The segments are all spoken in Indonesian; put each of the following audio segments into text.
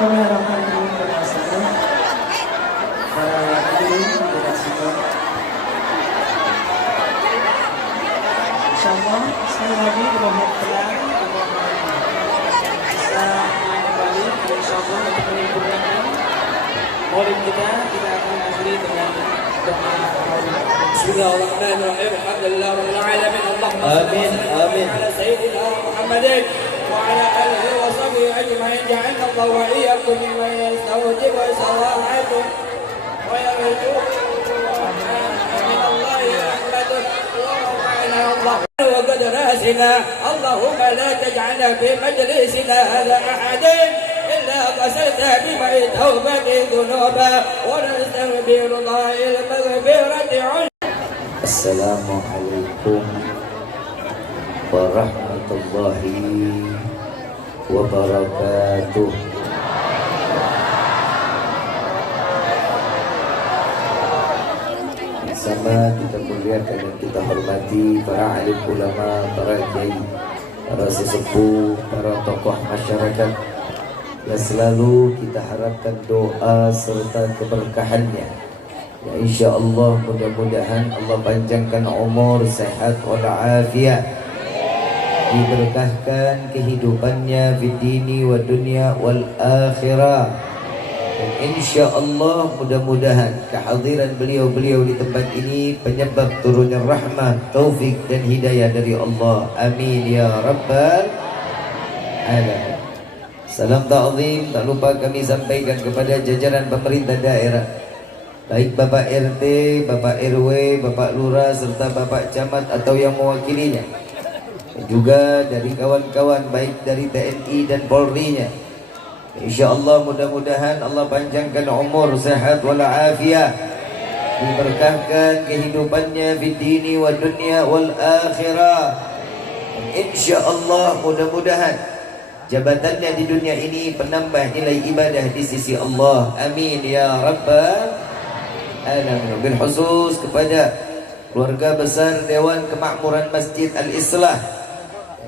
Kami harapkan ini berhasil para hadirin disaksikan. Insyaallah sekali lagi mudah-mudahan bisa kembali insyaallah untuk menyempurnakan maulid kita akan akhiri dengan doa. Bismillahirrahmanirrahim. Alhamdulillah rabbil alamin. Allahumma Amin, amin. ala sayyidina Muhammadin وعلى آله وصحبه أجمعين. جعلنا الله وإياكم ممن يستوجب صلاحكم ويرجو من الله رحمته ورفعنا الله وقد راسنا. اللهم لا تجعلنا في مجلسنا هذا أحد إلا غسلت بماء توبة ذنوبا ونستغفر الله المغفرة عنه. Assalamualaikum warahmatullahi wabarakatuh. Bersama kita muliakan dan kita hormati para alim ulama, para kiai, para sesepuh, para tokoh masyarakat yang selalu kita harapkan doa serta keberkahannya. Ya insyaallah mudah-mudahan Allah panjangkan umur, sehat walafiat, diberkahkan kehidupannya di dini wa dunia wal akhirah. Dan insyaallah mudah-mudahan kehadiran beliau-beliau di tempat ini penyebab turunnya rahmat, taufik dan hidayah dari Allah. Amin ya rabbal alamin. Salam ta'zim tak lupa kami sampaikan kepada jajaran pemerintah daerah, baik Bapak RT, Bapak RW, Bapak Lurah, serta Bapak Camat atau yang mewakilinya. Dan juga dari kawan-kawan baik dari TNI dan Polri-nya. InsyaAllah mudah-mudahan Allah panjangkan umur, sehat walafiat, diberkahkan kehidupannya di dini wa dunia wal akhirah. InsyaAllah mudah-mudahan jabatannya di dunia ini penambah nilai ibadah di sisi Allah. Amin ya rabbal alamin. Bil khusus kepada keluarga besar Dewan Kemakmuran Masjid Al-Islah,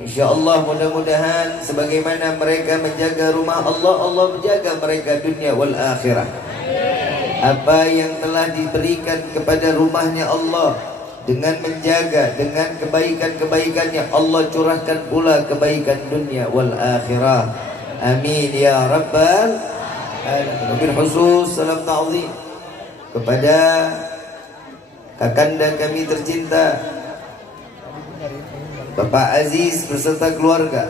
insyaallah mudah-mudahan sebagaimana mereka menjaga rumah Allah, Allah menjaga mereka dunia wal akhirah. Apa yang telah diberikan kepada rumahnya Allah, dengan menjaga, dengan kebaikan-kebaikannya, Allah curahkan pula kebaikan dunia wal akhirah. Amin ya rabbal alamin. Bil khusus salam ta'zim kepada kakanda kami tercinta Bapak Aziz beserta keluarga.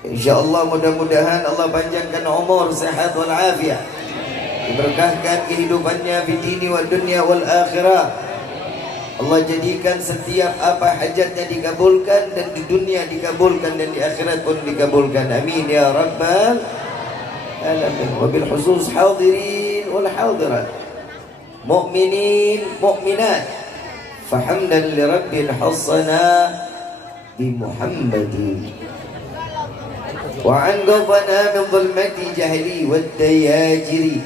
InsyaAllah mudah-mudahan Allah panjangkan umur, sehat wal afiat, diberkahkan kehidupannya di dini wa dunia wal akhirah. Allah jadikan setiap apa hajatnya dikabulkan, dan di dunia dikabulkan dan di akhirat pun dikabulkan. Amin ya rabbal alamin. Wabil khusus hadirin wal hadirat, mu'minin mu'minat, fahamdan li rabbil hassana bi Muhammadin wa an ghafana min dhulmati jahli wad dayajiri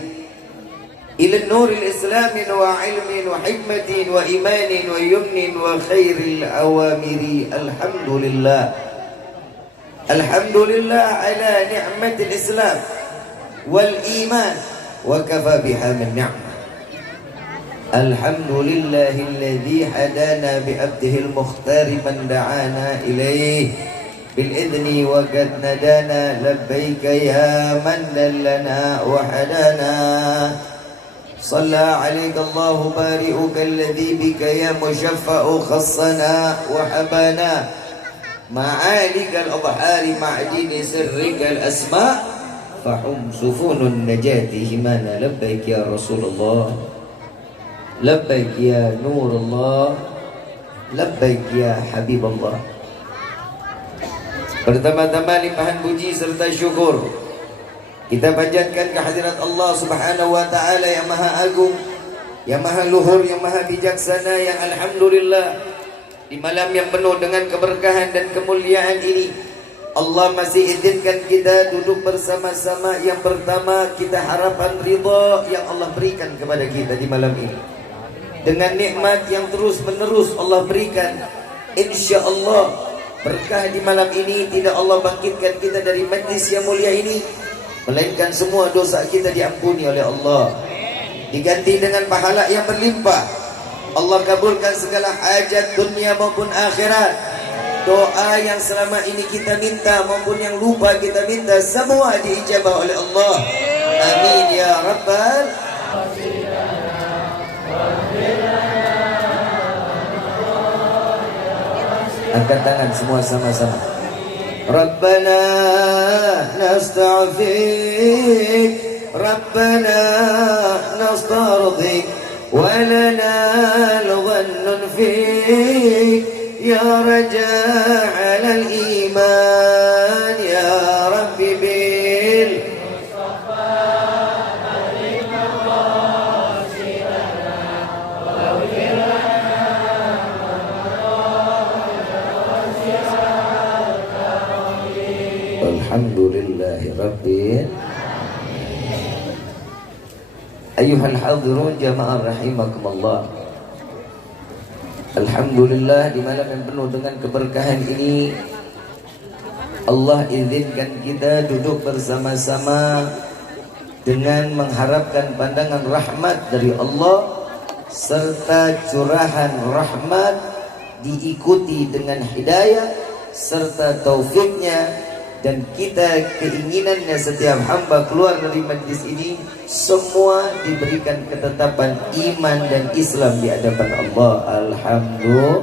ila nuril islamin wa ilmin wa hikmatin wa imanin wa yumnin wa khairil awamiri. Alhamdulillah, alhamdulillah ala ni'matil islam wal iman wa kafa biha min ni'mah. Alhamdulillahilladzi hadana bi'abdihil mukhtari man da'ana ilaih bil idni wa qad nadana labbaika ya man dallana wa hadana. Shalla 'alaika Allahu bari'uka alladzi bika ya mushaffa'u khassana wa habana ma'alikal adhari ma'dini sirrikal asma' fahum sufunun najati himana. Labbaik ya Rasulullah, labbaik ya Nurullah, labbaik ya Habibullah. Pertama-tama limpahan puji serta syukur kita panjatkan kehadirat Allah Subhanahu wa taala yang maha agung, yang maha luhur, yang maha bijaksana, yang alhamdulillah di malam yang penuh dengan keberkahan dan kemuliaan ini Allah masih izinkan kita duduk bersama-sama. Yang pertama, kita harapan ridha yang Allah berikan kepada kita di malam ini, dengan nikmat yang terus menerus Allah berikan. Insya Allah berkah di malam ini tidak Allah bangkitkan kita dari majlis yang mulia ini melainkan semua dosa kita diampuni oleh Allah, diganti dengan pahala yang berlimpah. Allah kabulkan segala hajat dunia maupun akhirat. Doa yang selama ini kita minta maupun yang lupa kita minta, semua diijabah oleh Allah. Amin ya rabbal. Angkat tangan semua sama-sama. Rabbana nasta'fik, Rabbana nastardik, wa lana al-dhannun fik, ya raja' al-iman, ya Rabbi bil Alhamdulillahi Rabbil. Ayuhal hadirun jamaah rahimakumullah. Alhamdulillah, di malam yang penuh dengan keberkahan ini Allah izinkan kita duduk bersama-sama dengan mengharapkan pandangan rahmat dari Allah serta curahan rahmat diikuti dengan hidayah serta taufiknya. Dan kita keinginannya setiap hamba keluar dari majlis ini semua diberikan ketetapan iman dan Islam di hadapan Allah. Alhamdulillah.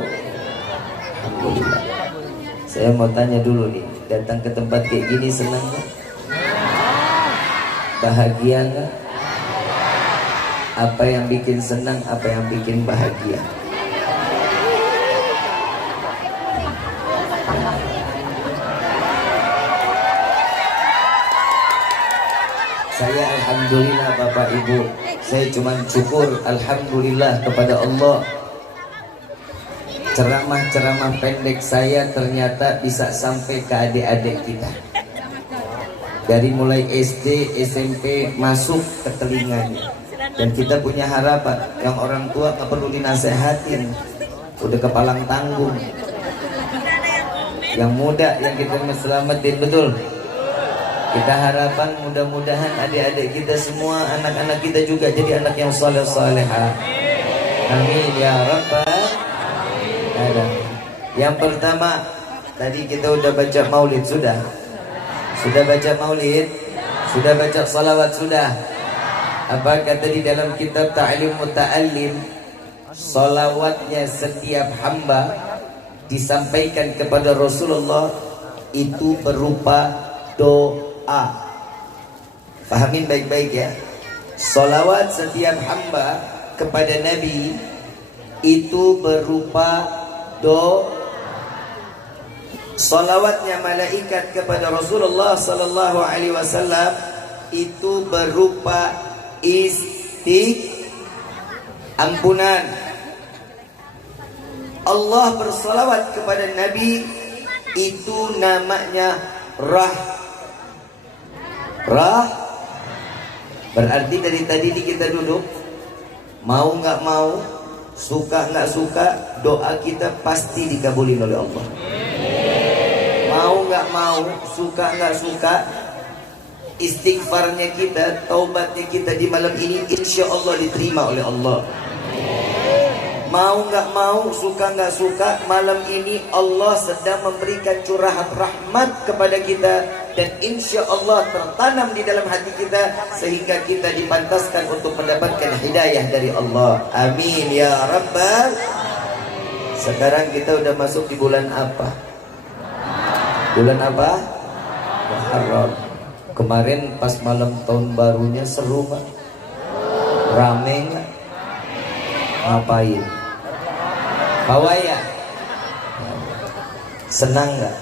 Saya mau tanya dulu nih, datang ke tempat kayak gini senang gak? Bahagia gak? Apa yang bikin senang, apa yang bikin bahagia? Saya alhamdulillah Bapak Ibu, saya cuma syukur alhamdulillah kepada Allah. Ceramah-ceramah pendek saya ternyata bisa sampai ke adik-adik kita. Dari mulai SD, SMP masuk ke telinganya. Dan kita punya harapan, yang orang tua gak perlu dinasehatin, udah kepalang tanggung. Yang muda yang kita selamatin, betul. Kita harapan mudah-mudahan adik-adik kita semua, anak-anak kita juga jadi anak yang saleh-salehah. Amin ya rabbal alamin. Yang pertama, tadi kita udah baca maulid, sudah baca maulid, sudah baca salawat, sudah. Apa kata di dalam kitab Ta'lim Muta'allim, salawatnya setiap hamba disampaikan kepada Rasulullah itu berupa doa. Fahamin baik-baik ya. Salawat setiap hamba kepada Nabi itu berupa doa. Salawatnya malaikat kepada Rasulullah sallallahu alaihi wasallam itu berupa ampunan. Allah bersalawat kepada Nabi itu namanya berarti dari tadi kita duduk, mau nggak mau, suka nggak suka, doa kita pasti dikabulin oleh Allah. Mau nggak mau, suka nggak suka, istighfarnya kita, taubatnya kita di malam ini insya Allah diterima oleh Allah. Mau nggak mau, suka nggak suka, malam ini Allah sedang memberikan curahan rahmat kepada kita dan insya Allah tertanam di dalam hati kita sehingga kita dipantaskan untuk mendapatkan hidayah dari Allah. Amin ya rabbal. Sekarang kita udah masuk di bulan apa? Bulan apa? Muharram. Kemarin pas malam tahun barunya seru nggak? Rame nggak? Ngapain? Pawaya? Senang nggak?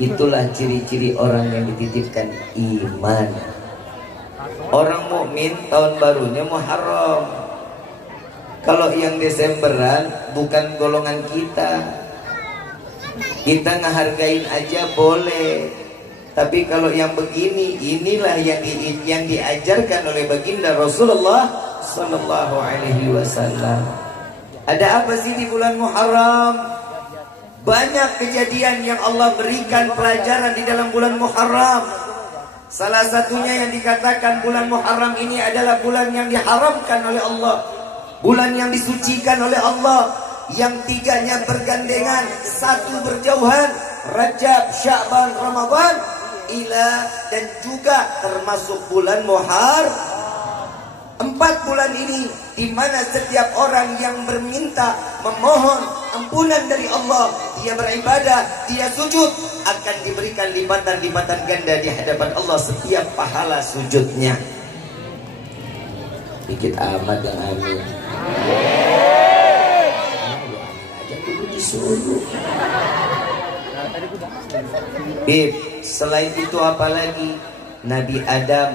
Itulah ciri-ciri orang yang dititipkan iman. Orang mukmin tahun barunya Muharram. Kalau yang Desemberan bukan golongan kita. Kita ngehargain aja boleh. Tapi kalau yang begini, inilah yang diajarkan oleh baginda Rasulullah sallallahu alaihi wasallam. Ada apa sih di bulan Muharram? Banyak kejadian yang Allah berikan pelajaran di dalam bulan Muharram. Salah satunya yang dikatakan bulan Muharram ini adalah bulan yang diharamkan oleh Allah, bulan yang disucikan oleh Allah, yang tiganya bergandengan, satu berjauhan, Rajab, Sya'ban, Ramadan, ila dan juga termasuk bulan Muharram. 4 bulan ini di mana setiap orang yang berminta, memohon ampunan dari Allah, dia beribadah, dia sujud, akan diberikan lipatan-lipatan ganda di hadapan Allah setiap pahala sujudnya. Dikit amat yang amin. Aja dulu disuruh. Selain itu apa lagi? Nabi Adam.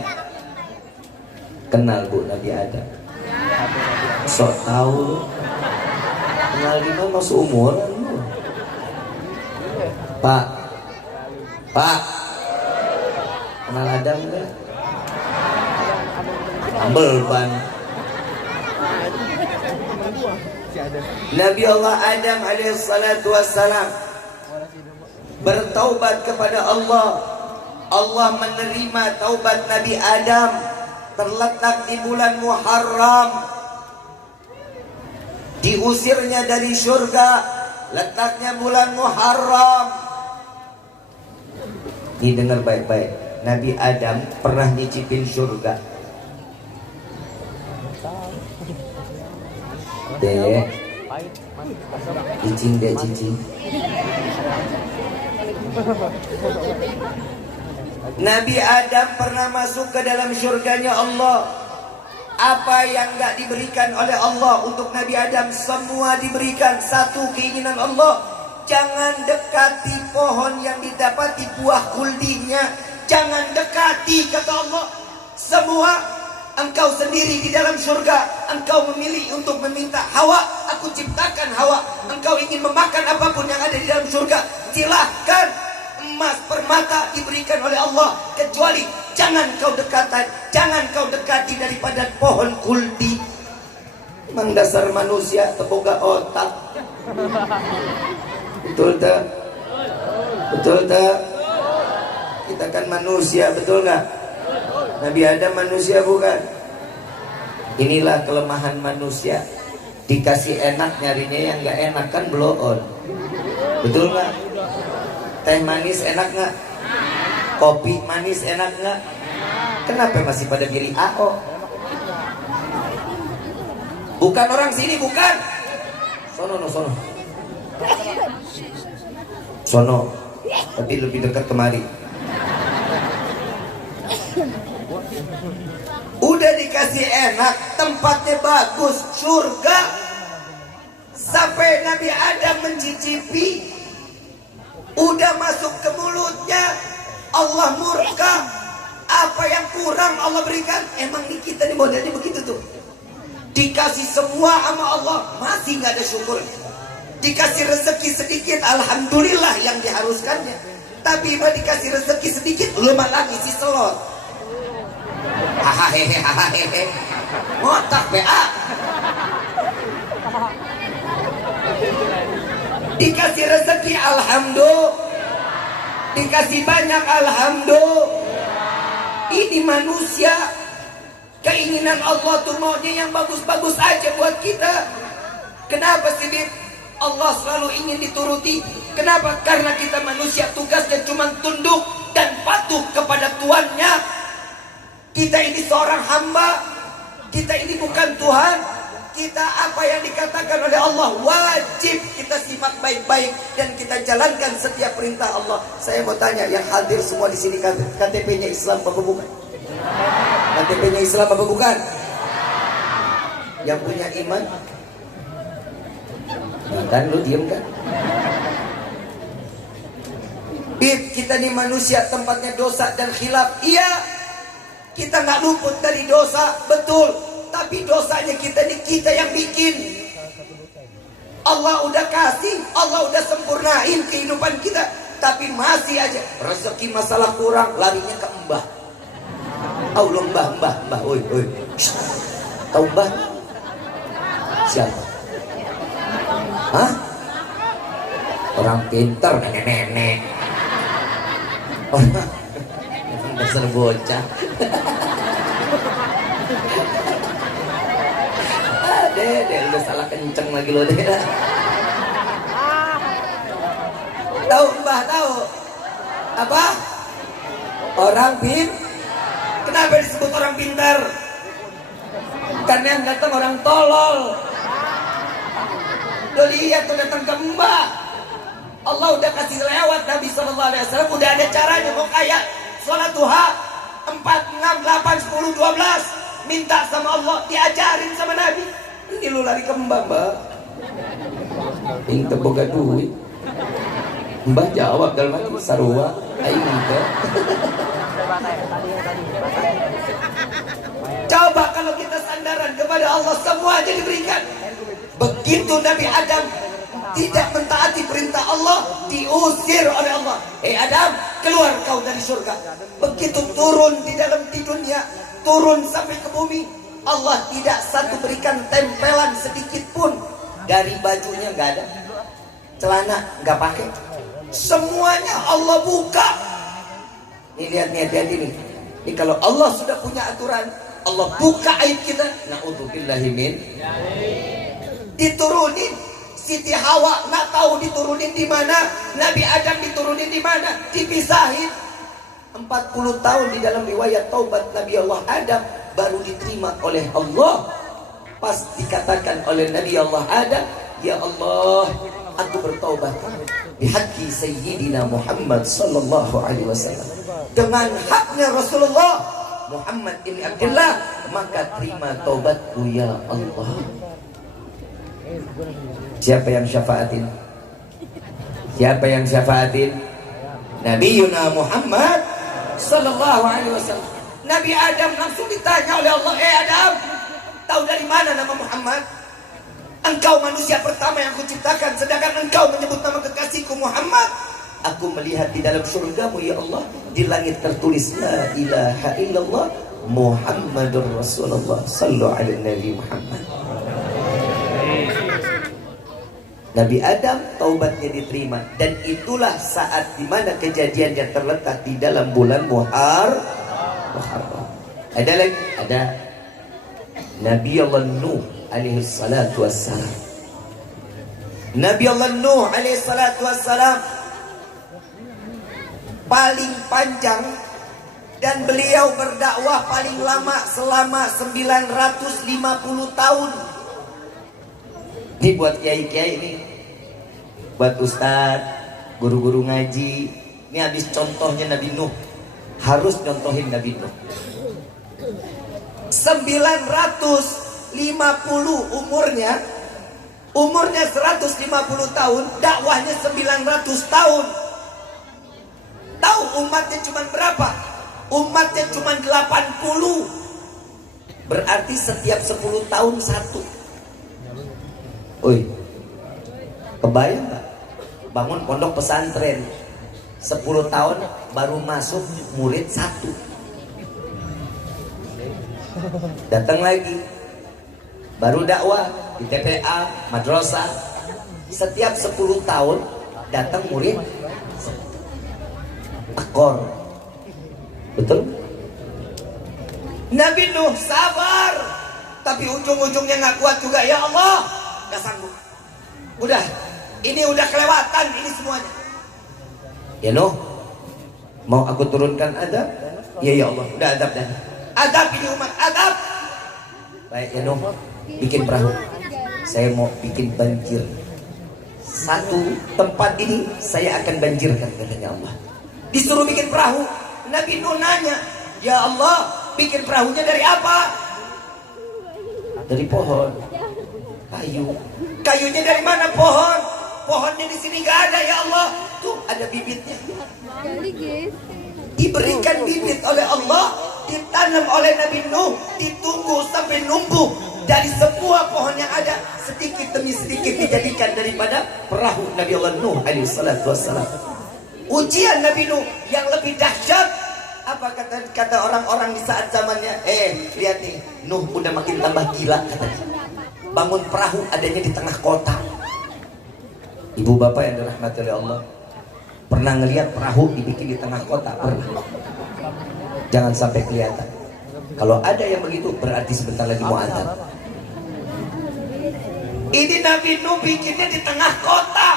Kenal Bu Nabi Adam? Sok tahu. Kenal di mana seumuran lu? Pak, kenal Adam enggak? Ambel ban. Nabi Allah Adam alaihissalatu wassalam bertaubat kepada Allah. Allah menerima taubat Nabi Adam. Terletak di bulan Muharram. Diusirnya dari surga, letaknya bulan Muharram. Ini dengar baik-baik. Nabi Adam pernah nyicipin surga. Dek, cicing dek cicing. Nabi Adam pernah masuk ke dalam surganya Allah. Apa yang gak diberikan oleh Allah untuk Nabi Adam, semua diberikan. Satu keinginan Allah, jangan dekati pohon yang didapati buah kuldinya. Jangan dekati, kata Allah. Semua engkau sendiri di dalam surga. Engkau memilih untuk meminta, Hawa, aku ciptakan Hawa. Engkau ingin memakan apapun yang ada di dalam surga, silahkan. Emas, permata diberikan oleh Allah, kecuali jangan kau dekati daripada pohon kuldi. Memang dasar manusia teboga otak. Betul tak? Betul tak? Kita kan manusia, betul nggak? Nabi Adam manusia bukan? Inilah kelemahan manusia. Dikasih enak nyarinya yang nggak enak, kan blow on. Betul nggak? Teh manis enak nggak? Kopi manis enak nggak? Kenapa masih pada pilih AO? Bukan orang sini, bukan. Sono. Tapi lebih dekat kemari. Udah dikasih enak, tempatnya bagus, surga. Sampai Nabi Adam mencicipi, udah masuk ke mulutnya, Allah murka. Apa yang kurang Allah berikan? Emang nih kita nih modelnya begitu tuh. Dikasih semua sama Allah, masih nggak ada syukur. Dikasih rezeki sedikit, alhamdulillah yang diharuskannya. Tapi mau dikasih rezeki sedikit, lu malah ngisi selot. Hahaha, ngotak BA. Dikasih rezeki, alhamdulillah. Dikasih banyak, alhamdulillah. Ini manusia, keinginan Allah tuh maunya yang bagus-bagus aja buat kita. Kenapa sih, Bib? Allah selalu ingin dituruti. Kenapa? Karena kita manusia, tugasnya cuma tunduk dan patuh kepada Tuannya. Kita ini seorang hamba. Kita ini bukan Tuhan. Kita apa yang dikatakan oleh Allah wajib kita sifat baik-baik dan kita jalankan setiap perintah Allah. Saya mau tanya, yang hadir semua di sini KTP-nya Islam apa bukan? KTP-nya Islam apa bukan? Yang punya iman? Kan lu diem kan? Bib, kita ini manusia, tempatnya dosa dan khilaf. Iya, kita nggak luput dari dosa, betul. Tapi dosanya kita yang bikin. Allah udah kasih, Allah udah sempurnain kehidupan kita, tapi masih aja rezeki masalah kurang, larinya ke mbah. Allah, mbah, oi. Tahu mbah? Siapa? Hah? Orang pintar, nenek. Orang dasar bocah. Deh, udah salah kenceng lagi lo deh. Tahu Mbah, tahu apa? Orang Kenapa disebut orang pintar? Karena yang datang orang tolol. Lo lihat tuh datang ke Mbah, Allah udah kasih lewat Nabi SAW, udah ada caranya. Mau kayak sholat duha 4, 6, 8, 10, 12, minta sama Allah, diajarin sama Nabi. Ini lu lari ke Mbah, Mbah minta boga duit. Mbah jawab dalam hati, sarua aing minta. Coba kalau kita sandaran kepada Allah, semua aja diberikan. Begitu Nabi Adam tidak mentaati perintah Allah, diusir oleh Allah. Adam, keluar kau dari surga. Begitu turun di dunia, turun sampai ke bumi, Allah tidak satu berikan tempelan sedikit pun. Dari bajunya nggak ada, celana nggak pakai, semuanya Allah buka. Nih lihat nih, hati-hati nih. Ini kalau Allah sudah punya aturan, Allah buka aib kita. Na'udzubillahi min. Diturunin Siti Hawa, nggak tahu diturunin di mana. Nabi Adam diturunin di mana, dipisahin. 40 tahun di dalam riwayat taubat Nabi Allah Adam baru diterima oleh Allah. Pas dikatakan oleh Nabi Allah Adam, ya Allah, aku bertaubat bihaqqi sayyidina Muhammad sallallahu alaihi wasallam, dengan haknya Rasulullah Muhammad ibn Abdullah, maka terima taubatku ya Allah. Siapa yang syafaatin? Siapa yang syafaatin? Nabiuna Muhammad sallallahu alaihi wasallam. Nabi Adam langsung ditanya oleh Allah, Adam, tahu dari mana nama Muhammad? Engkau manusia pertama yang kuciptakan, sedangkan engkau menyebut nama kekasihku Muhammad. Aku melihat di dalam surgamu ya Allah, di langit tertulis la ilaha illallah Muhammadur Rasulullah sallallahu alaihi Nabi Muhammad. Nabi Adam taubatnya diterima, dan itulah saat dimana kejadiannya terletak di dalam bulan Muharram. Ada lagi, ada Nabi Allah Nuh alaihi salatu wassalam. Nabi Allah Nuh alaihi salatu wassalam paling panjang, dan beliau berdakwah paling lama selama 950 tahun. Ini buat kiai-kiai ini, buat ustadz, guru-guru ngaji. Ini habis contohnya Nabi Nuh, harus contohin Nabi Nuh. 950 umurnya 150 tahun, dakwahnya 900 tahun. Tahu umatnya cuma berapa? Umatnya cuma 80. Berarti setiap 10 tahun satu. Oi, kebayang gak? Bangun pondok pesantren 10 tahun baru masuk murid 1. Datang lagi, baru dakwah di TPA, madrasah. Setiap 10 tahun datang murid akor. Betul? Nabi Nuh sabar, tapi ujung-ujungnya nggak kuat juga. Ya Allah, nggak sanggup. Udah, ini udah kelewatan ini semuanya. Ya Nuh, mau aku turunkan adab? Ya Allah, udah adab dah. Adab ini umat, adab. Baik ya Nuh, bikin perahu. Saya mau bikin banjir. Satu tempat ini saya akan banjirkan, katanya Allah. Disuruh bikin perahu. Nabi Nuh nanya, ya Allah, bikin perahunya dari apa? Dari pohon, kayu. Kayunya dari mana? Pohon. Pohonnya di sini nggak ada ya Allah. Tuh ada bibitnya. Diberikan bibit oleh Allah, ditanam oleh Nabi Nuh, ditunggu sampai numbuh. Dari semua pohon yang ada, sedikit demi sedikit dijadikan daripada perahu Nabi Allah Nuh alaihi salatu wassalam. Ujian Nabi Nuh yang lebih dahsyat, apa kata orang-orang di saat zamannya? Lihat nih, Nuh udah makin tambah gila katanya. Bangun perahu adanya di tengah kota. Ibu bapak yang dirahmati oleh Allah, pernah ngelihat perahu dibikin di tengah kota? Pernah? Jangan sampai kelihatan. Kalau ada yang begitu berarti sebentar lagi mau azan. Ini Nabi Nuh bikinnya di tengah kota.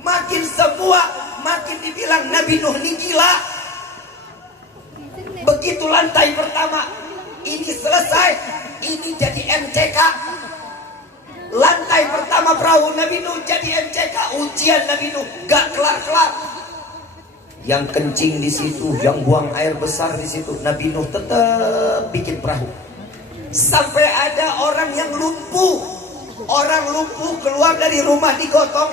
Makin semua makin dibilang Nabi Nuh ini gila. Begitu lantai pertama ini selesai, ini jadi MCK. Lantai pertama perahu Nabi Nuh jadi MCK, ujian Nabi Nuh gak kelar-kelar. Yang kencing di situ, yang buang air besar di situ, Nabi Nuh tetap bikin perahu. Sampai ada orang yang lumpuh, orang lumpuh keluar dari rumah digotong,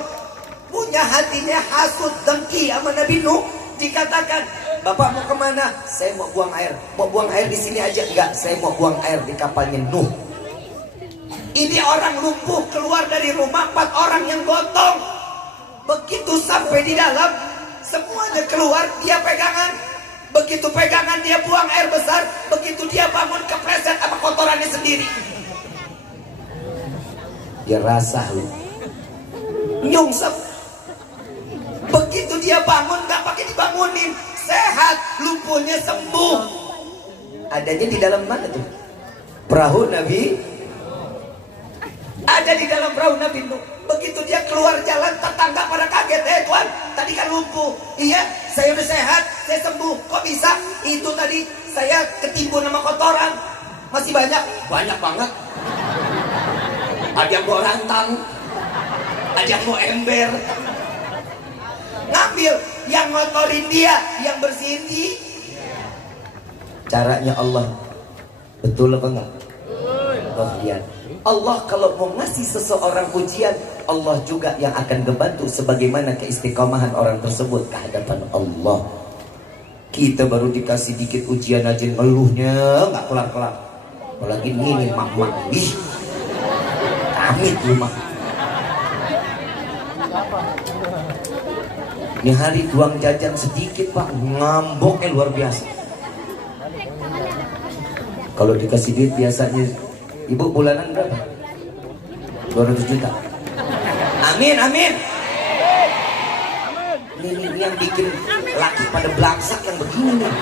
punya hatinya hasut dengki sama Nabi Nuh. Dikatakan, Bapak mau kemana? Saya mau buang air. Mau buang air di sini aja? Enggak, saya mau buang air di kapalnya Nuh. Ini orang lumpuh keluar dari rumah, 4 orang yang gotong. Begitu sampai di dalam, semuanya keluar, dia pegangan. Begitu pegangan dia buang air besar. Begitu dia bangun kepleset sama kotorannya sendiri. Dia rasa lu nyungsep. Begitu dia bangun gak pakai dibangunin, sehat, lumpuhnya sembuh. Adanya di dalam mana tuh? Perahu Nabi. Ada di dalam perahu Nabi Nuh. Begitu dia keluar jalan, tetangga pada kaget. Tuan, tadi kan lumpuh. Iya, saya udah sehat, saya sembuh. Kok bisa? Itu tadi saya ketimbun sama kotoran. Masih banyak? Banyak banget. Ada yang bawa rantang, ada yang bawa ember. Ngambil yang ngotorin dia, yang bersihin di. Caranya Allah betul apa enggak? Allah lihat. Allah kalau mau ngasih seseorang ujian, Allah juga yang akan membantu sebagaimana keistiqomahan orang tersebut ke hadapan Allah. Kita baru dikasih dikit ujian aja ngeluhnya nggak kelar-kelar. Apalagi ini mak-mak, ih, amit lu mak. Ini hari uang jajan sedikit pak, ngamboknya luar biasa. Kalau dikasih duit biasanya, ibu bulanan berapa? 200 juta. Amin, amin. Ini yang bikin laki pada belangsak yang begini nih.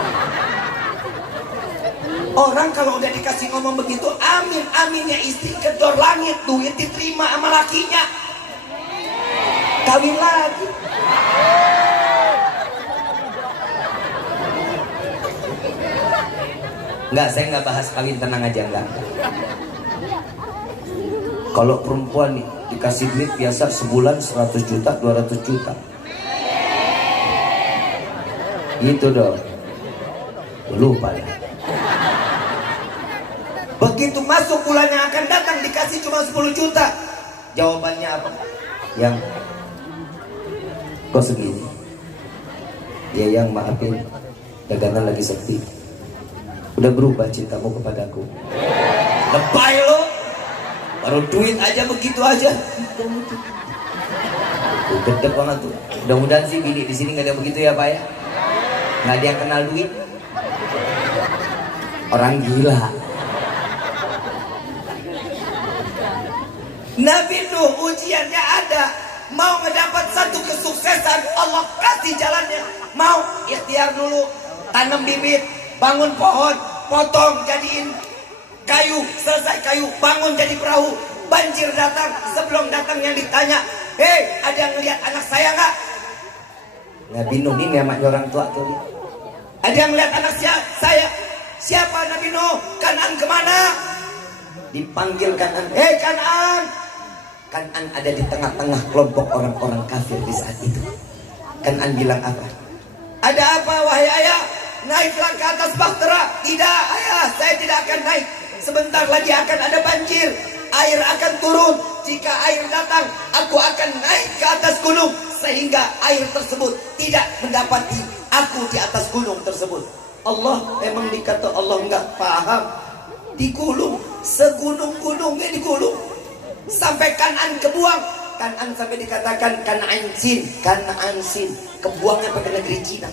Orang kalau udah dikasih ngomong begitu, amin, aminnya istri kedor langit, duit diterima sama lakinya. Kawin lagi. Enggak, saya nggak bahas kawin, tenang aja, enggak. Kalau perempuan nih dikasih duit biasa sebulan 100 juta, 200 juta. Gitu dong. Lupa ya. Begitu masuk bulan yang akan datang dikasih cuma 10 juta. Jawabannya apa? Yang kok segini? Ya yang maafin, dagangan lagi sepi. Udah berubah cintamu kepadaku. Lebay lo. Baru duit aja begitu aja. Gede banget tuh. Mudah-mudahan sih bini di sini nggak ada begitu ya pak ya. Nggak ada yang kenal duit. Orang gila. Nabi Nuh ujiannya ada. Mau mendapat satu kesuksesan, Allah kasih jalannya. Mau ikhtiar dulu, tanam bibit, bangun pohon, potong jadiin kayu, selesai kayu, bangun jadi perahu. Banjir datang, sebelum datang yang ditanya, hei, ada yang ngeliat anak saya nggak? Nabi Nuh ini namanya orang tua tuh. Ada yang ngeliat anak saya? Siapa Nabi Nuh? Kan'an kemana? Dipanggil Kan'an, hei Kan'an. Kan'an ada di tengah-tengah kelompok orang-orang kafir di saat itu. Kan'an bilang apa? Ada apa wahai ayah? Naiklah ke atas bahtera. Tidak ayah, saya tidak akan naik. Sebentar lagi akan ada banjir. Air akan turun. Jika air datang, aku akan naik ke atas gunung. Sehingga air tersebut tidak mendapati aku di atas gunung tersebut. Allah memang dikata Allah enggak paham. Digulung, segunung-gunungnya digulung. Sampai Kan'an kebuang. Kan'an sampai dikatakan Kan'an sin, kebuangnya ke negeri Cina.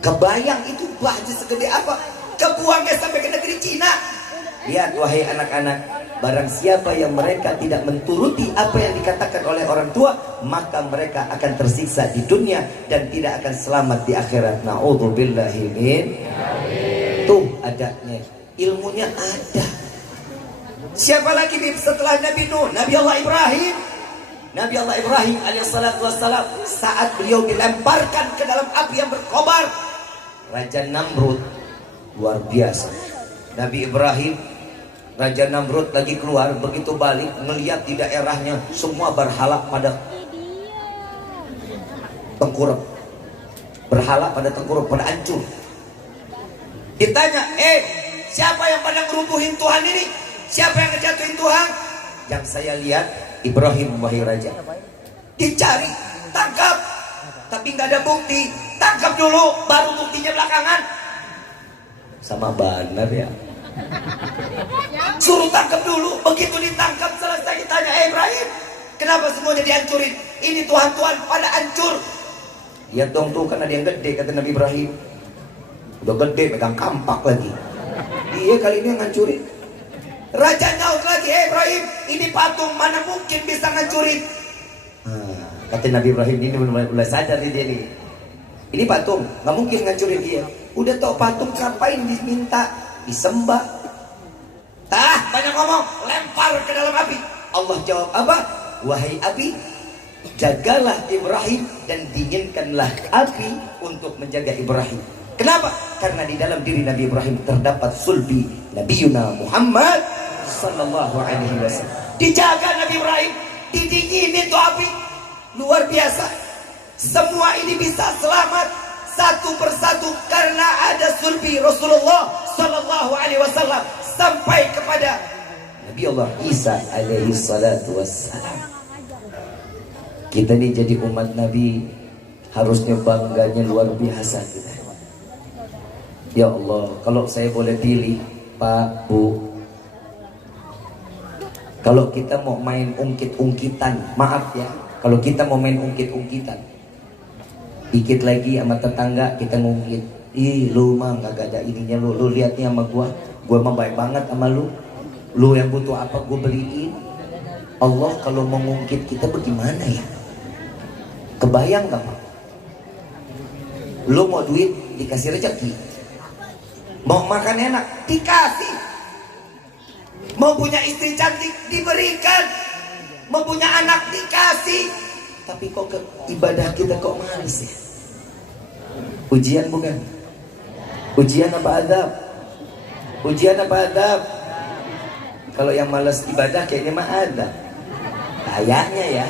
Kebayang itu baju segede apa? Kebuangnya sampai ke negeri Cina. Lihat wahai anak-anak, barang siapa yang mereka tidak menturuti apa yang dikatakan oleh orang tua, maka mereka akan tersiksa di dunia dan tidak akan selamat di akhirat. Na'udzubillahi min adanya, ilmunya ada. Siapa lagi setelah Nabi Nuh? Nabi Allah Ibrahim. Nabi Allah Ibrahim alaihissalatu wassalam, saat beliau dilemparkan ke dalam api yang berkobar, Raja Namrud luar biasa. Nabi Ibrahim, Raja Namrud lagi keluar, begitu balik melihat di daerahnya semua berhala pada tengkurap, berhala pada tengkurap, pada hancur. Ditanya, siapa yang pada ngeruntuhin Tuhan ini? Siapa yang ngejatuhin Tuhan? Yang saya lihat Ibrahim, wahai raja. Dicari, tangkap, tapi nggak ada bukti. Tangkap dulu, baru buktinya belakangan. Sama benar ya. Suruh tangkap dulu. Begitu ditangkap, selesai ditanya, Ibrahim, kenapa semuanya dihancurin? Ini Tuhan-Tuhan pada hancur. Lihat dong tuh, kan ada yang gede, kata Nabi Ibrahim. Udah gede, pegang kampak lagi. Iya, kali ini yang ngancurin. Raja nyaut lagi, Ibrahim, ini patung, mana mungkin bisa ngancurin? Kata Nabi Ibrahim, ini mulai sadar dia nih. Ini patung, nggak mungkin ngancurin dia. Udah tau patung, ngapain diminta? Disembah. Banyak ngomong, lempar ke dalam api. Allah jawab apa? Wahai api, jagalah Ibrahim dan dinginkanlah api untuk menjaga Ibrahim. Kenapa? Karena di dalam diri Nabi Ibrahim terdapat sulbi Nabiuna Muhammad sallallahu alaihi wasallam. Dijaga Nabi Ibrahim, didinginin tuh api. Luar biasa. Semua ini bisa selamat satu persatu karena ada sulbi Rasulullah sallallahu alaihi wasallam sampai kepada Nabi Allah Isa alaihi salatu wassalam. Kita ini jadi umat Nabi harusnya bangganya luar biasa kita. Ya Allah, kalau saya boleh pilih, Pak, Bu, kalau kita mau main ungkit-ungkitan, maaf ya, kalau kita mau main ungkit-ungkitan, dikit lagi sama tetangga kita ngungkit, lu mah gak ada ininya, lu lihat nih sama gua mah baik banget sama lu yang butuh apa gua beliin. Allah kalau mau ngungkit kita bagaimana ya? Kebayang gak Pak? Lu mau duit dikasih rezeki, mau makan enak dikasih, mau punya istri cantik diberikan, mau punya anak dikasih. Tapi kok ibadah kita kok manis ya? Ujian bukan? Ujian apa adab? Ujian apa adab? Kalau yang malas ibadah kayaknya mah ada. Kayaknya ya.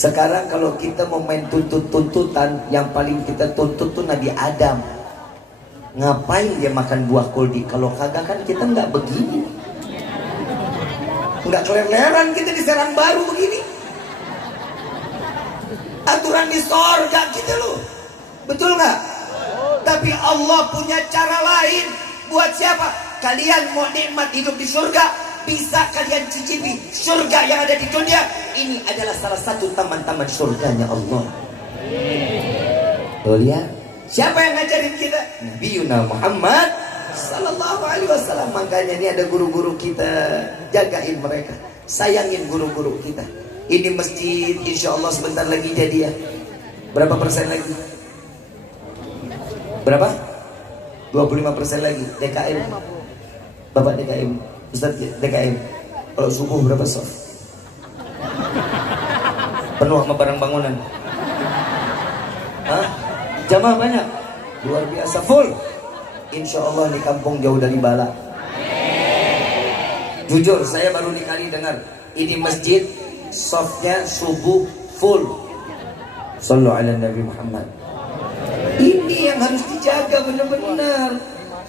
Sekarang kalau kita mau main tuntutan, yang paling kita tuntut tuh Nabi Adam. Ngapain dia makan buah kuldi? Kalau kagak kan kita nggak begini, nggak keler-leran kita di Serang Baru begini. Aturan di sorga gitu loh, betul nggak? Tapi Allah punya cara lain. Buat siapa? Kalian mau nikmat hidup di surga, bisa kalian cicipi surga yang ada di dunia. Ini adalah salah satu taman-taman surganya Allah. Tuh lihat, siapa yang ngajarin kita? Nabiuna Muhammad sallallahu alaihi wasallam. Makanya ini ada guru-guru kita, jagain mereka, sayangin guru-guru kita. Ini masjid insya Allah sebentar lagi jadi ya. Berapa persen lagi? Berapa? 25% lagi. DKM, Bapak DKM, Ustaz DKM, kalau subuh berapa sof? Penuh sama barang bangunan. Jamaah banyak, luar biasa, full. Insya Allah di kampung jauh dari bala. Jujur saya baru dikali dengar ini masjid softnya subuh full. Sallu ala Nabi Muhammad. Ini yang harus dijaga benar-benar.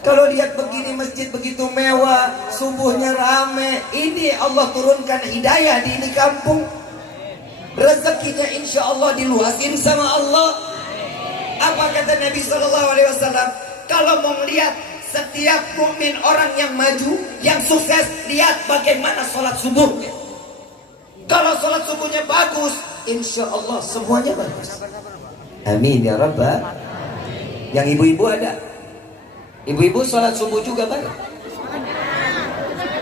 Kalau lihat begini masjid begitu mewah, subuhnya rame, ini Allah turunkan hidayah di ini kampung. Rezekinya insya Allah diluasin sama Allah. Apa kata Nabi SAW? Kalau mau melihat setiap mukmin orang yang maju, yang sukses, lihat bagaimana sholat subuhnya. Kalau sholat subuhnya bagus, insya Allah semuanya bagus. Amin ya Rabbal. Yang ibu-ibu ada? Ibu-ibu sholat subuh juga banyak?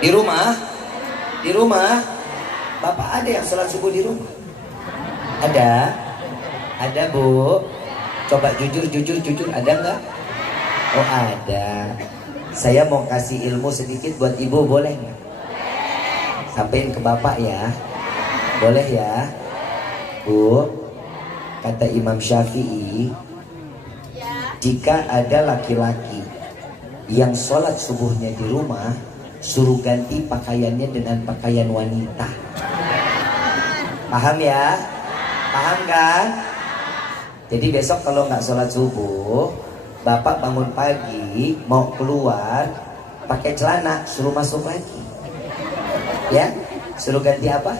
Di rumah? Di rumah? Bapak ada yang sholat subuh di rumah? Ada? Ada Bu? Coba jujur, ada nggak? Oh ada. Saya mau kasih ilmu sedikit buat ibu, boleh nggak? Sampaikan ke bapak ya. Boleh ya? Bu, kata Imam Syafi'i, jika ada laki-laki yang sholat subuhnya di rumah, suruh ganti pakaiannya dengan pakaian wanita. Paham ya? Paham kan? Jadi besok kalau nggak sholat subuh, bapak bangun pagi mau keluar pakai celana, suruh masuk lagi. Ya? Suruh ganti apa?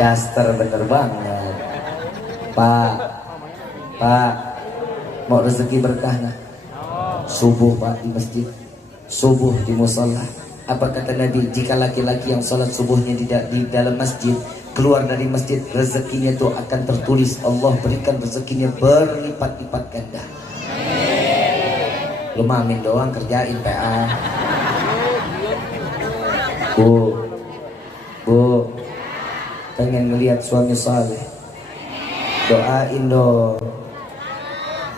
Daster, bener banget. Pak, mau rezeki berkah nah? Subuh pak di masjid, subuh di musola. Apa kata Nabi? Jika laki-laki yang sholat subuhnya di dalam masjid, keluar dari masjid, rezekinya itu akan tertulis, Allah berikan rezekinya berlipat-lipat ganda. Lu mah amin doang, kerjain PA. Bu, pengen ngelihat suami saleh, doain dong.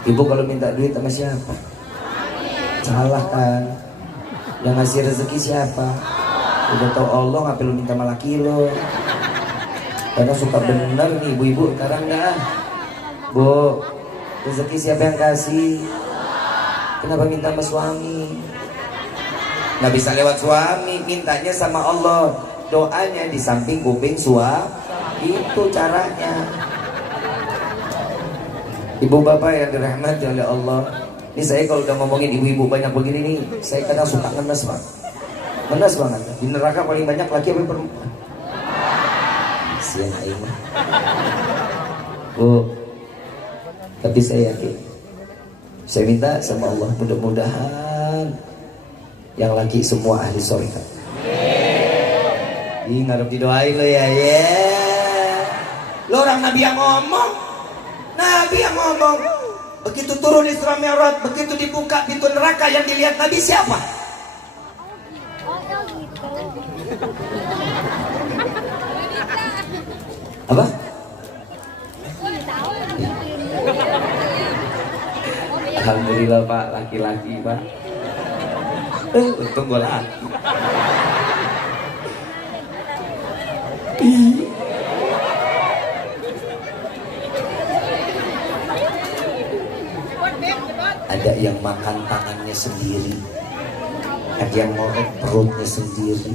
Ibu kalau minta duit sama siapa? Salah kan? Yang ngasih rezeki siapa? Udah tau Allah, ngapain lu minta sama laki lo? Karena suka bener nih ibu-ibu sekarang dah. Bu, rezeki siapa yang kasih? Kenapa minta sama suami? Nggak bisa lewat suami, mintanya sama Allah. Doanya di samping kuping suami. Itu caranya. Ibu bapak yang dirahmati oleh Allah. Ini saya kalau udah ngomongin ibu-ibu banyak begini nih, saya kadang suka ngenes banget. Ngenes banget. Di neraka paling banyak laki apa perempuan? Sian aing. Bu, tapi saya yakin, saya minta sama Allah mudah-mudahan yang laki semua ahli surga. Ih, ngarep didoain lo ya. Lo orang Nabi yang ngomong. Nabi yang ngomong. Begitu turun Isra Mi'raj, begitu dibuka pintu neraka, yang dilihat Nabi siapa? Apa? Alhamdulillah pak, laki-laki pak. Untung gue laki. Ada yang makan tangannya sendiri, ada yang ngorek perutnya sendiri.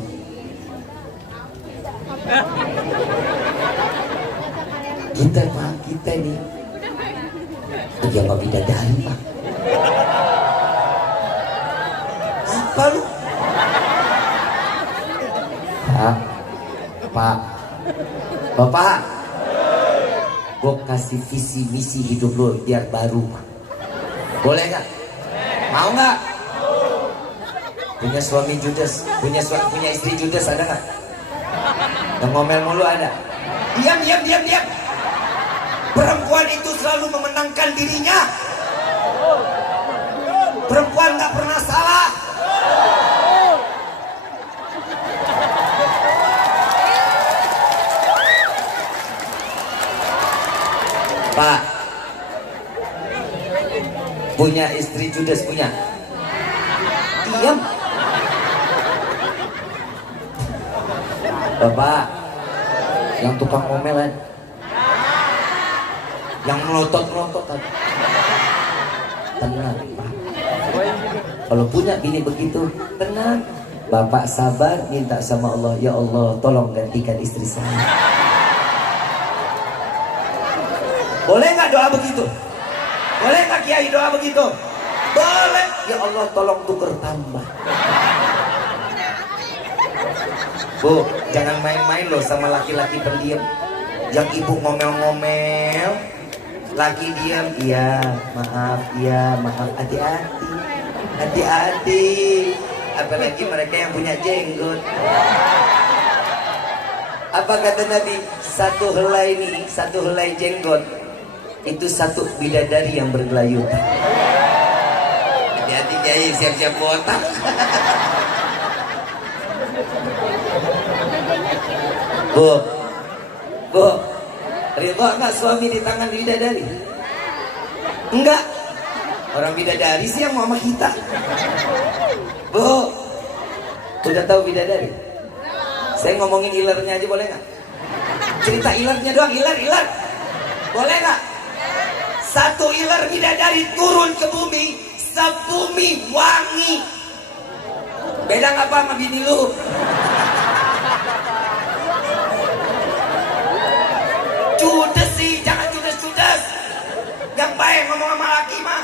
Kita nih, ada yang nggak bidadari pak. Apa lu? Pak, Bapak, gue kasih visi misi hidup lo biar baru. Boleh nggak? Mau nggak? Punya suami judes, punya istri judes ada nggak? Yang ngomel mulu ada? Diam. Perempuan itu selalu memenangkan dirinya. Perempuan nggak pernah salah. Pak, punya istri judes punya? Diam. Bapak, yang tukang ngomelan, yang melotot tadi. Tenang Pak. Kalau punya bini begitu, tenang. Bapak sabar, minta sama Allah, ya Allah tolong gantikan istri saya. Boleh nggak doa begitu? Boleh nggak Kiai doa begitu? Boleh. Ya Allah tolong tuker tambah. Bu, jangan main-main loh sama laki-laki pendiam. Yang ibu ngomel-ngomel, laki diam, iya maaf, hati-hati. Apalagi mereka yang punya jenggot. Apa kata Nabi? Satu helai jenggot itu satu bidadari yang bergelayutan. Hati-hati Kiai, siap-siap botak. Bu, ridho nggak suami di tangan bidadari? Enggak. Orang bidadari sih yang mau sama kita. Bu, udah tahu bidadari? Saya ngomongin ilernya aja boleh nggak? Cerita ilernya doang, iler. Boleh nggak? Satu iler bidadari turun ke bumi, sebumi wangi. Beda nggak apa sama bini lu? Judes sih, jangan judes. Yang baik ngomong sama laki mah.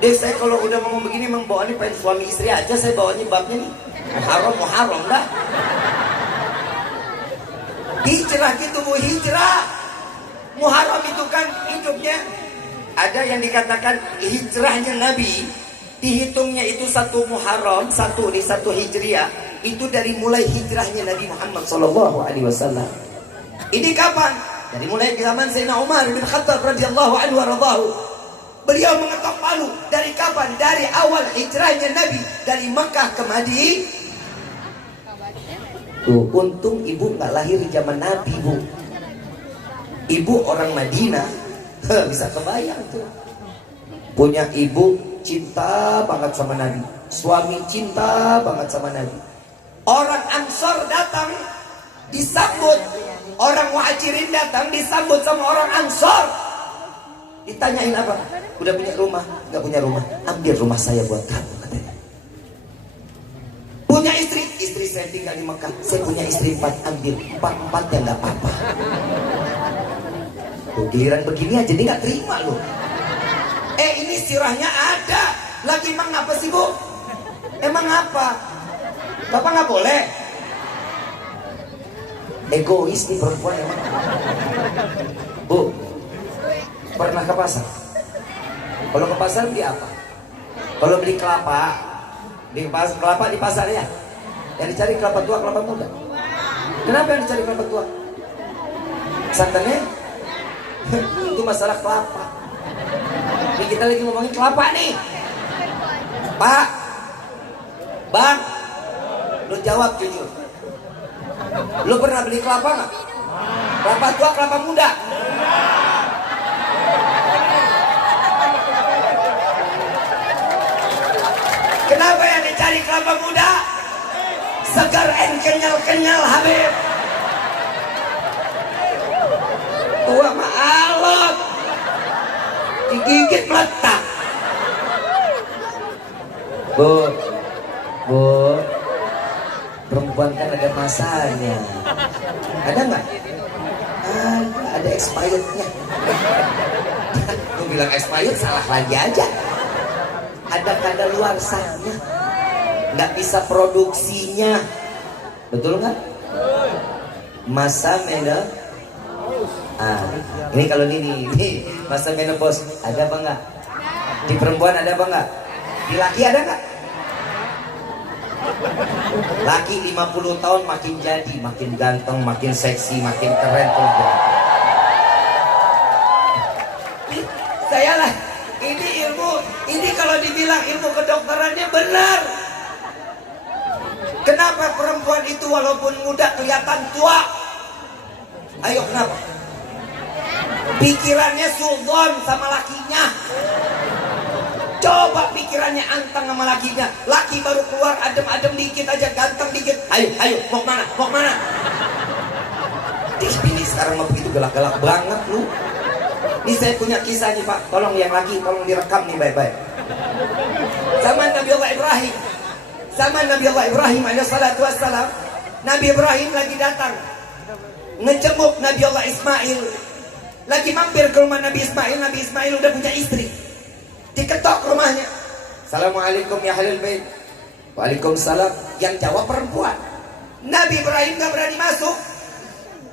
Deh saya kalau udah ngomong begini emang bawaannya pengen suami istri aja, saya bawanya babnya nih. Muharram dah. Hijrah gitu Bu, hijrah. Muharram itu kan hidupnya. Ada yang dikatakan hijrahnya Nabi, dihitungnya itu 1 Muharram, 1 Hijriah. Itu dari mulai hijrahnya Nabi Muhammad SAW. Ini kapan? Dari mulai zaman Sayyidina Umar bin Khattab radhiyallahu anhu waradahu. Beliau mengetok palu. Dari kapan? Dari awal hijrahnya Nabi dari Mekah ke Madinah. Tuh, untung ibu nggak lahir di zaman Nabi, Bu. Ibu orang Madinah. Bisa kebayang tuh. Punya ibu cinta banget sama Nabi. Suami cinta banget sama Nabi. Orang Ansor datang disambut. Orang Muhajirin datang disambut sama orang Ansor. Ditanyain apa? Udah punya rumah? Gak punya rumah. Ambil rumah saya buat kamu, katanya. Punya istri? Istri saya tinggal di Mekah. Saya punya istri 4, ambil 4 yang gak apa-apa. Tuh, giliran begini aja dia gak terima loh. Ini sirahnya ada. Lagi emang apa sih Bu? Emang apa? Bapak gak boleh? Egois nih perempuan emang. Bu, pernah ke pasar? Kalau ke pasar beli apa? Kalau beli kelapa, kelapa di pasar ya. Yang dicari kelapa tua, kelapa muda. Kenapa yang dicari kelapa tua? Santannya itu masalah kelapa. Ini kita lagi ngomongin kelapa nih. Pak, Bang, lu jawab jujur. Lu pernah beli kelapa nggak? Kelapa tua, kelapa muda? Kenapa yang dicari kelapa muda? Segar and kenyal-kenyal Habib. Tua mah alot, digigit meletak. Bu, perempuan kan ada masanya. Ada nggak? Ada expirednya. Lu bilang expired salah lagi aja. Ada kadaluarsanya, nggak bisa produksinya, betul nggak? Masa menopause. Ini kalau ini masa menopause ada apa nggak? Di perempuan ada apa nggak? Di laki ada nggak? Laki 50 tahun makin jadi, makin ganteng, makin seksi, makin keren tuh. Saya lah, ini ilmu, ini kalau dibilang ilmu kedokterannya benar. Kenapa perempuan itu walaupun muda kelihatan tua? Ayo kenapa? Pikirannya sudzon sama lakinya. Coba pikirannya anteng sama lakinya. Laki baru keluar adem-adem dikit aja, ganteng dikit. Ayo, mau kemana? Mau kemana? Ini sekarang mau begitu galak-galak banget lu. Ini saya punya kisah nih Pak. Tolong yang laki, tolong direkam nih baik-baik. Zaman Nabi Allah Ibrahim. Zaman Nabi Allah Ibrahim alaihissalatu wassalam. Nabi Ibrahim lagi datang ngejenguk Nabi Allah Ismail. Lagi mampir ke rumah Nabi Ismail. Nabi Ismail udah punya istri. Diketok rumahnya. Assalamualaikum ya ahlul bait. Waalaikumsalam. Yang jawab perempuan. Nabi Ibrahim gak berani masuk.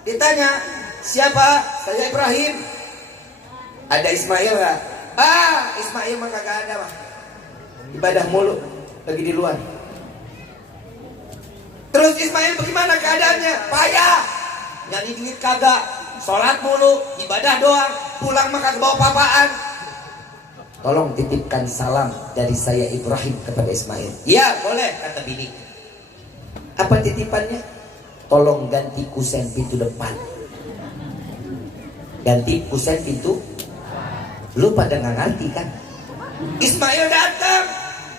Ditanya, siapa? Saya Ibrahim. Ada Ismail gak? Ismail mah kagak ada mah. Ibadah mulu, lagi di luar. Terus Ismail bagaimana keadaannya? Payah. Nyari duit kagak. Sholat mulu, ibadah doang. Pulang mah kagak bawa papaan. Tolong titipkan salam dari saya Ibrahim kepada Ismail. Ya boleh, kata bini. Apa titipannya? Tolong ganti kusen pintu depan. Ganti kusen pintu. Lu pada nggak ngerti kan? Ismail datang,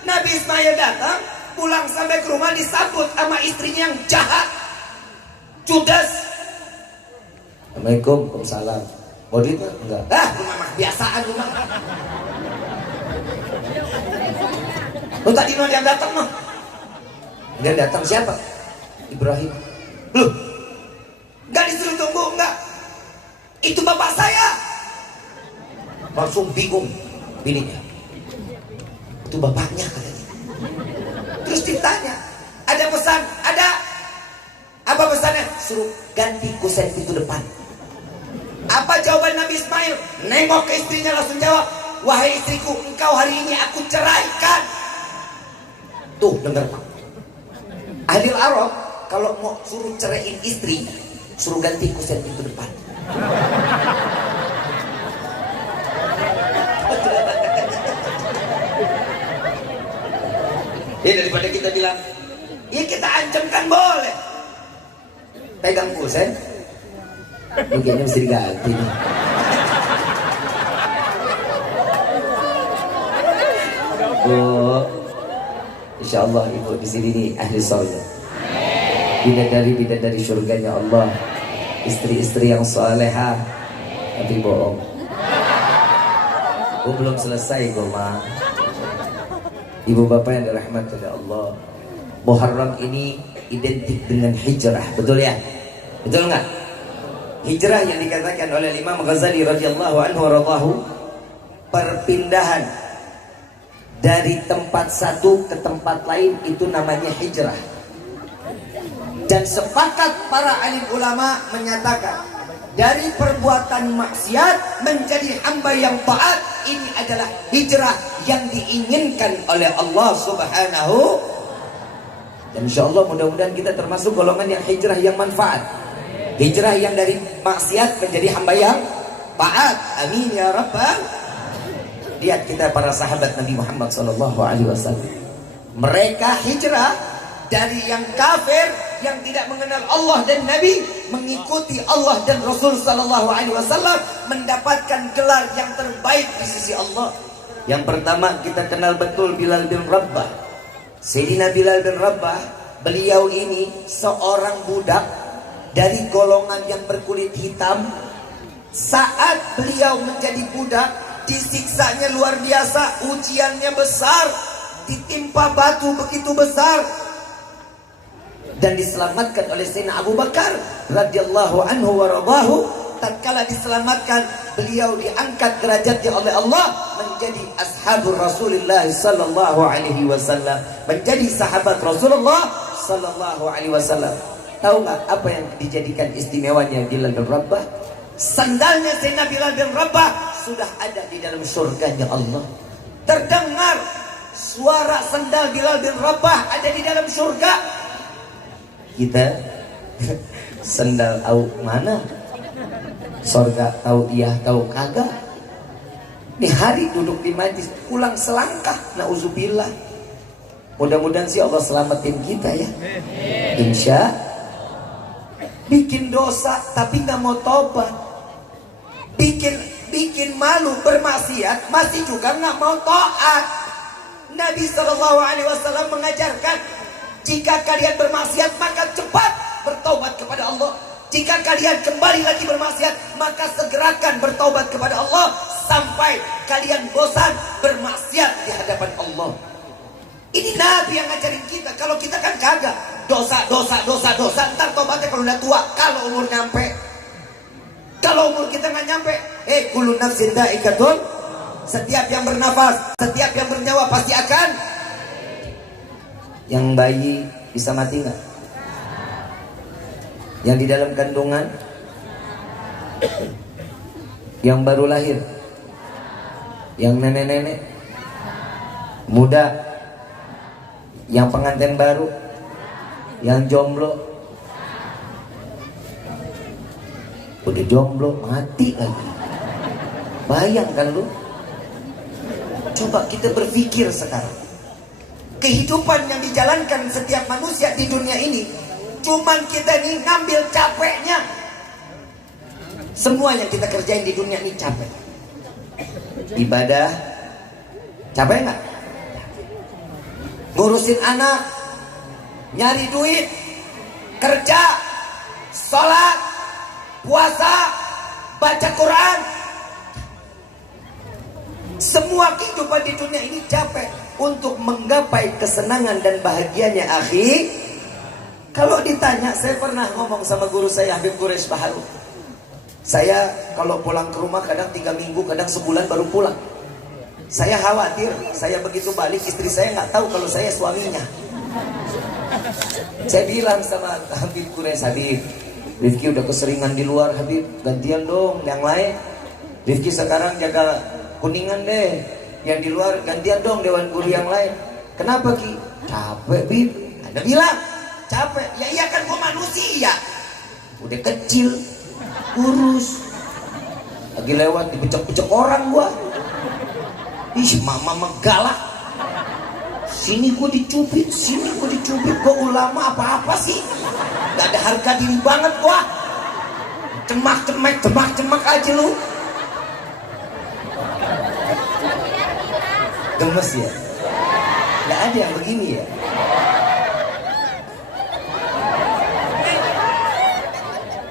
Nabi Ismail datang, pulang sampai ke rumah disambut sama istrinya yang jahat, judes. Assalamualaikum, waalaikumsalam. Mau duit nggak? Enggak. Rumah mah biasaan rumah. Lu tadi no yang datang mah. Dia datang siapa? Ibrahim. Loh, nggak disuruh tunggu, enggak. Itu bapak saya. Langsung bingung bininya. Itu bapaknya katanya. Terus ditanya, ada pesan? Ada. Apa pesannya? Suruh ganti kusen pintu depan. Apa jawaban Nabi Ismail? Nengok ke istrinya langsung jawab, wahai istriku, engkau hari ini aku ceraikan. Tuh dengar Pak. Ahli Arab kalau mau suruh ceraiin istri, suruh ganti kusen pintu depan. Ya daripada kita bilang, ya kita ancamkan boleh. Pegang kusen. Mungkin mesti diganti. Bu, insya Allah ibu di sini nih ahli surga. Bidadari surganya Allah. Istri-istri yang soleha. Tapi bohong. Bu belum selesai bu ma. Ibu bapak yang dirahmati oleh Allah. Muharram ini identik dengan hijrah, betul ya? Betul nggak? Hijrah yang dikatakan oleh Imam Ghazali radhiyallahu anhu radhahu, perpindahan dari tempat satu ke tempat lain itu namanya hijrah. Dan sepakat para alim ulama menyatakan dari perbuatan maksiat menjadi hamba yang taat, ini adalah hijrah yang diinginkan oleh Allah Subhanahu. Dan insyaallah mudah-mudahan kita termasuk golongan yang hijrah yang manfaat. Hijrah yang dari maksiat menjadi hamba yang taat. Amin ya rabbal. Lihat kita para sahabat Nabi Muhammad SAW. Mereka hijrah dari yang kafir, yang tidak mengenal Allah dan Nabi, mengikuti Allah dan Rasul SAW, mendapatkan gelar yang terbaik di sisi Allah. Yang pertama kita kenal betul Bilal bin Rabah. Sayyidina Bilal bin Rabah, beliau ini seorang budak dari golongan yang berkulit hitam. Saat beliau menjadi budak, disiksanya luar biasa, ujiannya besar, ditimpa batu begitu besar, dan diselamatkan oleh Sayyidina Abu Bakar radhiyallahu anhu wa radhahu. Tatkala diselamatkan, beliau diangkat derajatnya oleh Allah menjadi ashabur Rasulullah sallallahu alaihi wasallam, menjadi sahabat Rasulullah sallallahu alaihi wasallam. Tahu nggak apa yang dijadikan istimewanya Bilal bin Rabah? Sandalnya Sayyidina Bilal bin Rabah sudah ada di dalam surganya Allah. Terdengar suara sandal Bilal bin Rabah ada di dalam surga. Kita sandal tahu mana? Surga tahu iya tahu kagak. Di hari duduk di majlis pulang selangkah, nauzubillah. Mudah-mudahan sih Allah selamatin kita ya. Insya. Bikin dosa tapi nggak mau tobat. Bikin malu bermaksiat masih juga nggak mau taat. Nabi SAW mengajarkan, jika kalian bermaksiat maka cepat bertobat kepada Allah. Jika kalian kembali lagi bermaksiat, maka segerakan bertobat kepada Allah sampai kalian bosan bermaksiat di hadapan Allah. Ini Nabi yang ngajarin kita. Kalau kita kan kagak, dosa. Ntar tobatnya kalau udah tua, kalau umur nyampe. Kalau umur kita nggak nyampe, kullu nafsin dha'iqatul. Setiap yang bernafas, setiap yang bernyawa pasti akan. Yang bayi bisa mati nggak? Yang di dalam kandungan, yang baru lahir, yang nenek-nenek, muda, yang pengantin baru, yang jomblo. Udah jomblo mati lagi. Bayangkan lu. Coba kita berpikir sekarang. Kehidupan yang dijalankan setiap manusia di dunia ini, cuman kita ini ngambil capeknya. Semua yang kita kerjain di dunia ini capek. Ibadah, Capek nggak? Ngurusin anak, nyari duit, kerja, sholat, puasa, baca Quran. Semua kehidupan di dunia ini capek untuk menggapai kesenangan dan bahagianya akhi. Kalau ditanya, saya pernah ngomong sama guru saya Habib Quraish Baharu. Saya kalau pulang ke rumah kadang 3 minggu, kadang sebulan baru pulang. Saya khawatir, saya begitu balik istri saya nggak tahu kalau saya suaminya. Saya bilang sama Habib Quraish, Habib, Rifki udah keseringan di luar Habib, gantian dong yang lain. Rifki sekarang jaga Kuningan deh, yang di luar gantian dong dewan guru yang lain. Kenapa Ki? Capek Bib. Ada bilang capek. Ya iya kan gua manusia. Udah kecil, kurus, lagi lewat dibecek-becek orang gua. Ih, mama galak. Sini gua dicubit, sini gua dicubit. Gua ulama apa-apa sih? Gak ada harga diri banget gua. Cemak aja lu. Gemes ya? Gak ada yang begini ya?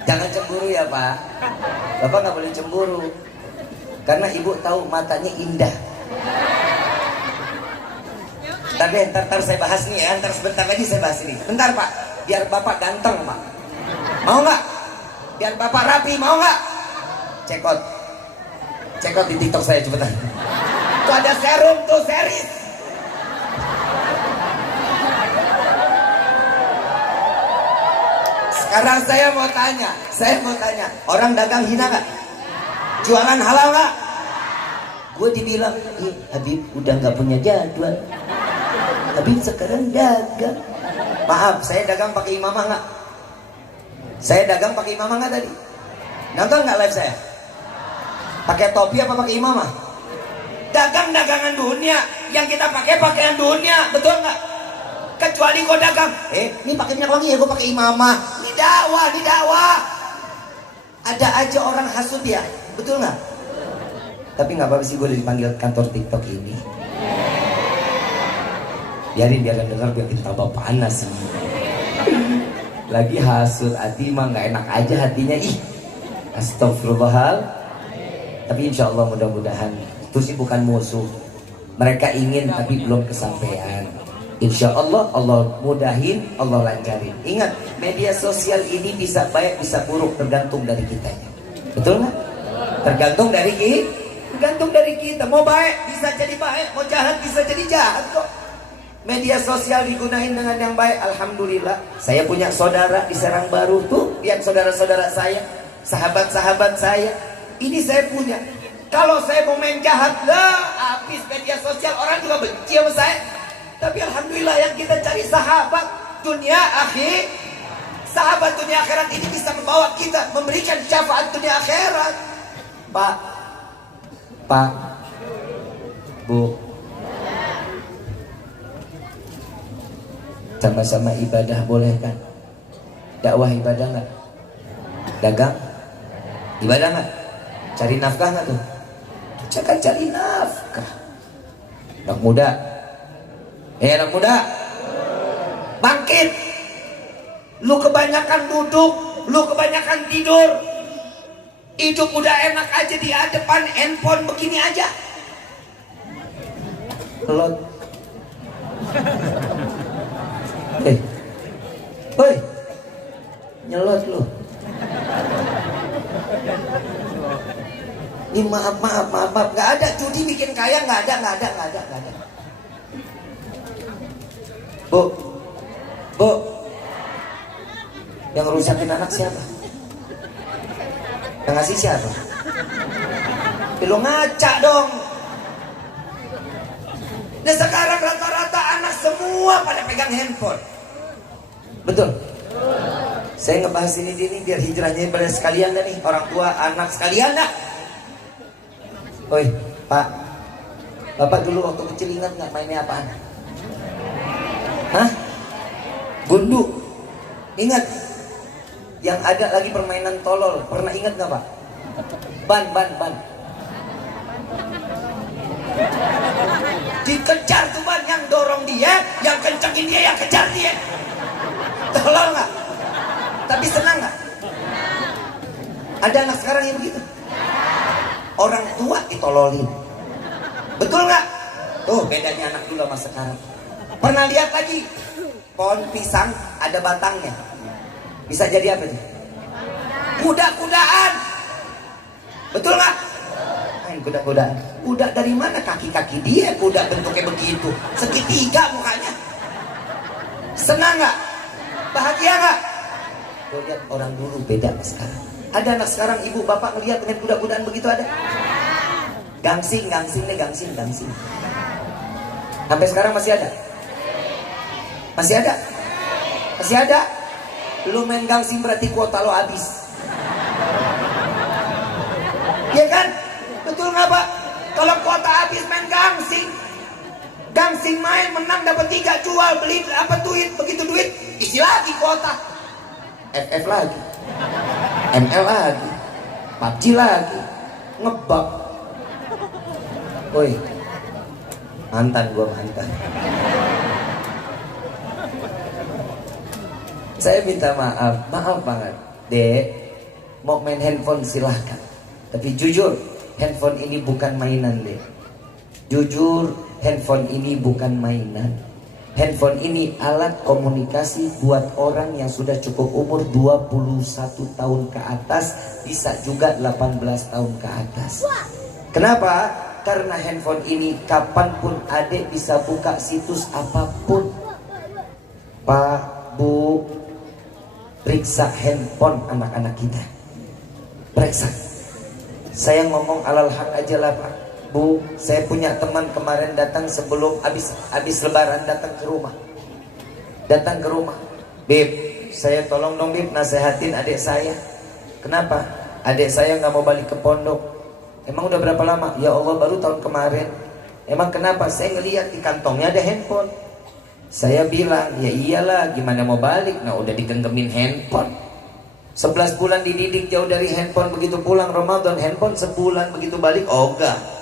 Jangan cemburu ya Pak. Bapak gak boleh cemburu. Karena ibu tahu matanya indah. Ntar saya bahas nih ya. Ntar sebentar lagi saya bahas ini. Bentar Pak. Biar Bapak ganteng Pak. Mau gak? Biar Bapak rapi mau gak? Cekot di TikTok saya cepetan. Tuh ada serum tuh, series. Sekarang saya mau tanya, orang dagang hina gak? Jualan halal gak? Gue dibilang, Habib udah gak punya jadwal. Habib sekarang dagang. Maaf, saya dagang pakai imamah gak? Saya dagang pakai imamah gak tadi? Nonton gak live saya? Pakai topi apa pakai imamah? Dagangan dunia, yang kita pakai pakaian dunia, betul nggak? Kecuali kau dagang, ini pakai minyak wangi ya, gue pakai imamah. Ini dakwah. Ada aja orang hasut ya, betul nggak? Tapi nggak apa-apa sih, gue dipanggil kantor TikTok ini. Biarin dengar biar kita tambah panas. Lagi hasut hati mah nggak enak aja hatinya Astagfirullahaladzim. Tapi insya Allah mudah-mudahan itu sih bukan musuh. Mereka ingin tapi belum kesampaian. Insya Allah Allah mudahin, Allah lancarin. Ingat, media sosial ini bisa baik bisa buruk tergantung dari kitanya. Betul nggak? Tergantung dari kita. Mau baik bisa jadi baik, mau jahat bisa jadi jahat kok. Media sosial digunain dengan yang baik, alhamdulillah. Saya punya saudara di Serang Baru tuh, lihat saudara-saudara saya, sahabat-sahabat saya. Ini saya punya. Kalau saya mau main jahat, habis media sosial orang juga benci sama saya. Tapi alhamdulillah yang kita cari sahabat dunia akhir, sahabat dunia akhirat ini bisa membawa kita memberikan syafaat dunia akhirat. Pak, Bu, sama-sama ibadah boleh kan? Dakwah ibadah nggak? Dagang ibadah nggak? Cari nafkah nggak tuh? Jangan cari nafkah. Anak muda, bangkit. Lu kebanyakan duduk, lu kebanyakan tidur. Hidup udah enak aja di depan handphone begini aja. Lot. Woi, nyelot lu. Ini maaf, nggak ada judi bikin kaya, nggak ada. Bu, yang rusakin anak siapa? Yang ngasih siapa? Lo ngaca dong. Nah sekarang rata-rata anak semua pada pegang handphone. Betul? Saya ngebahas ini biar hijrahnya pada sekalian dah nih, orang tua, anak sekalian dah. Oi, Pak, Bapak dulu waktu kecil ingat nggak mainnya apaan? Hah? Gundu. Ingat? Yang ada lagi permainan tolol. Pernah ingat nggak Pak? Ban. dikejar Tuhan, yang dorong dia, yang kencengin dia, yang kejar dia. Tolong nggak? Tapi senang nggak? Ada anak sekarang yang begitu. Orang tua ditololin. Betul nggak? Tuh bedanya anak dulu sama sekarang. Pernah lihat lagi pohon pisang ada batangnya, bisa jadi apa tuh? Kuda-kudaan. Betul nggak? Main kuda-kudaan. Kuda dari mana? Kaki-kaki dia kuda bentuknya begitu, segitiga mukanya. Senang nggak? Bahagia nggak? Tuh lihat orang dulu beda sama sekarang. Ada anak sekarang ibu bapak ngelihat dengan kuda-kudaan begitu ada? Gangsing nih, gangsing. Sampai sekarang masih ada? Masih ada? Masih ada? Lu main gangsing berarti kuota lo habis. Iya kan? Betul nggak Pak? Kalau kuota habis main gangsing. Gangsing main menang dapat 3, jual beli apa duit, begitu duit isi lagi kuota. FF lagi, ML lagi, PUBG lagi, ngebug. Woi, mantan. Saya minta maaf banget, Dek. Mau main handphone silahkan, tapi jujur, handphone ini bukan mainan, Dek. Jujur, handphone ini bukan mainan. Handphone ini alat komunikasi buat orang yang sudah cukup umur 21 tahun ke atas, bisa juga 18 tahun ke atas. Kenapa? Karena handphone ini kapanpun adik bisa buka situs apapun. Pak, Bu, periksa handphone anak-anak kita. Periksa. Saya ngomong alal hak aja lah Pak. Bu, saya punya teman kemarin datang sebelum habis lebaran datang ke rumah. Beb, saya tolong dong Beb, nasehatin adik saya. Kenapa? Adik saya nggak mau balik ke pondok. Emang udah berapa lama? Ya Allah, baru tahun kemarin. Emang kenapa? Saya ngeliat di kantongnya ada handphone. Saya bilang, ya iyalah, gimana mau balik? Nah udah digenggemin handphone. 11 bulan dididik jauh dari handphone, begitu pulang Ramadan handphone sebulan, begitu balik ogah.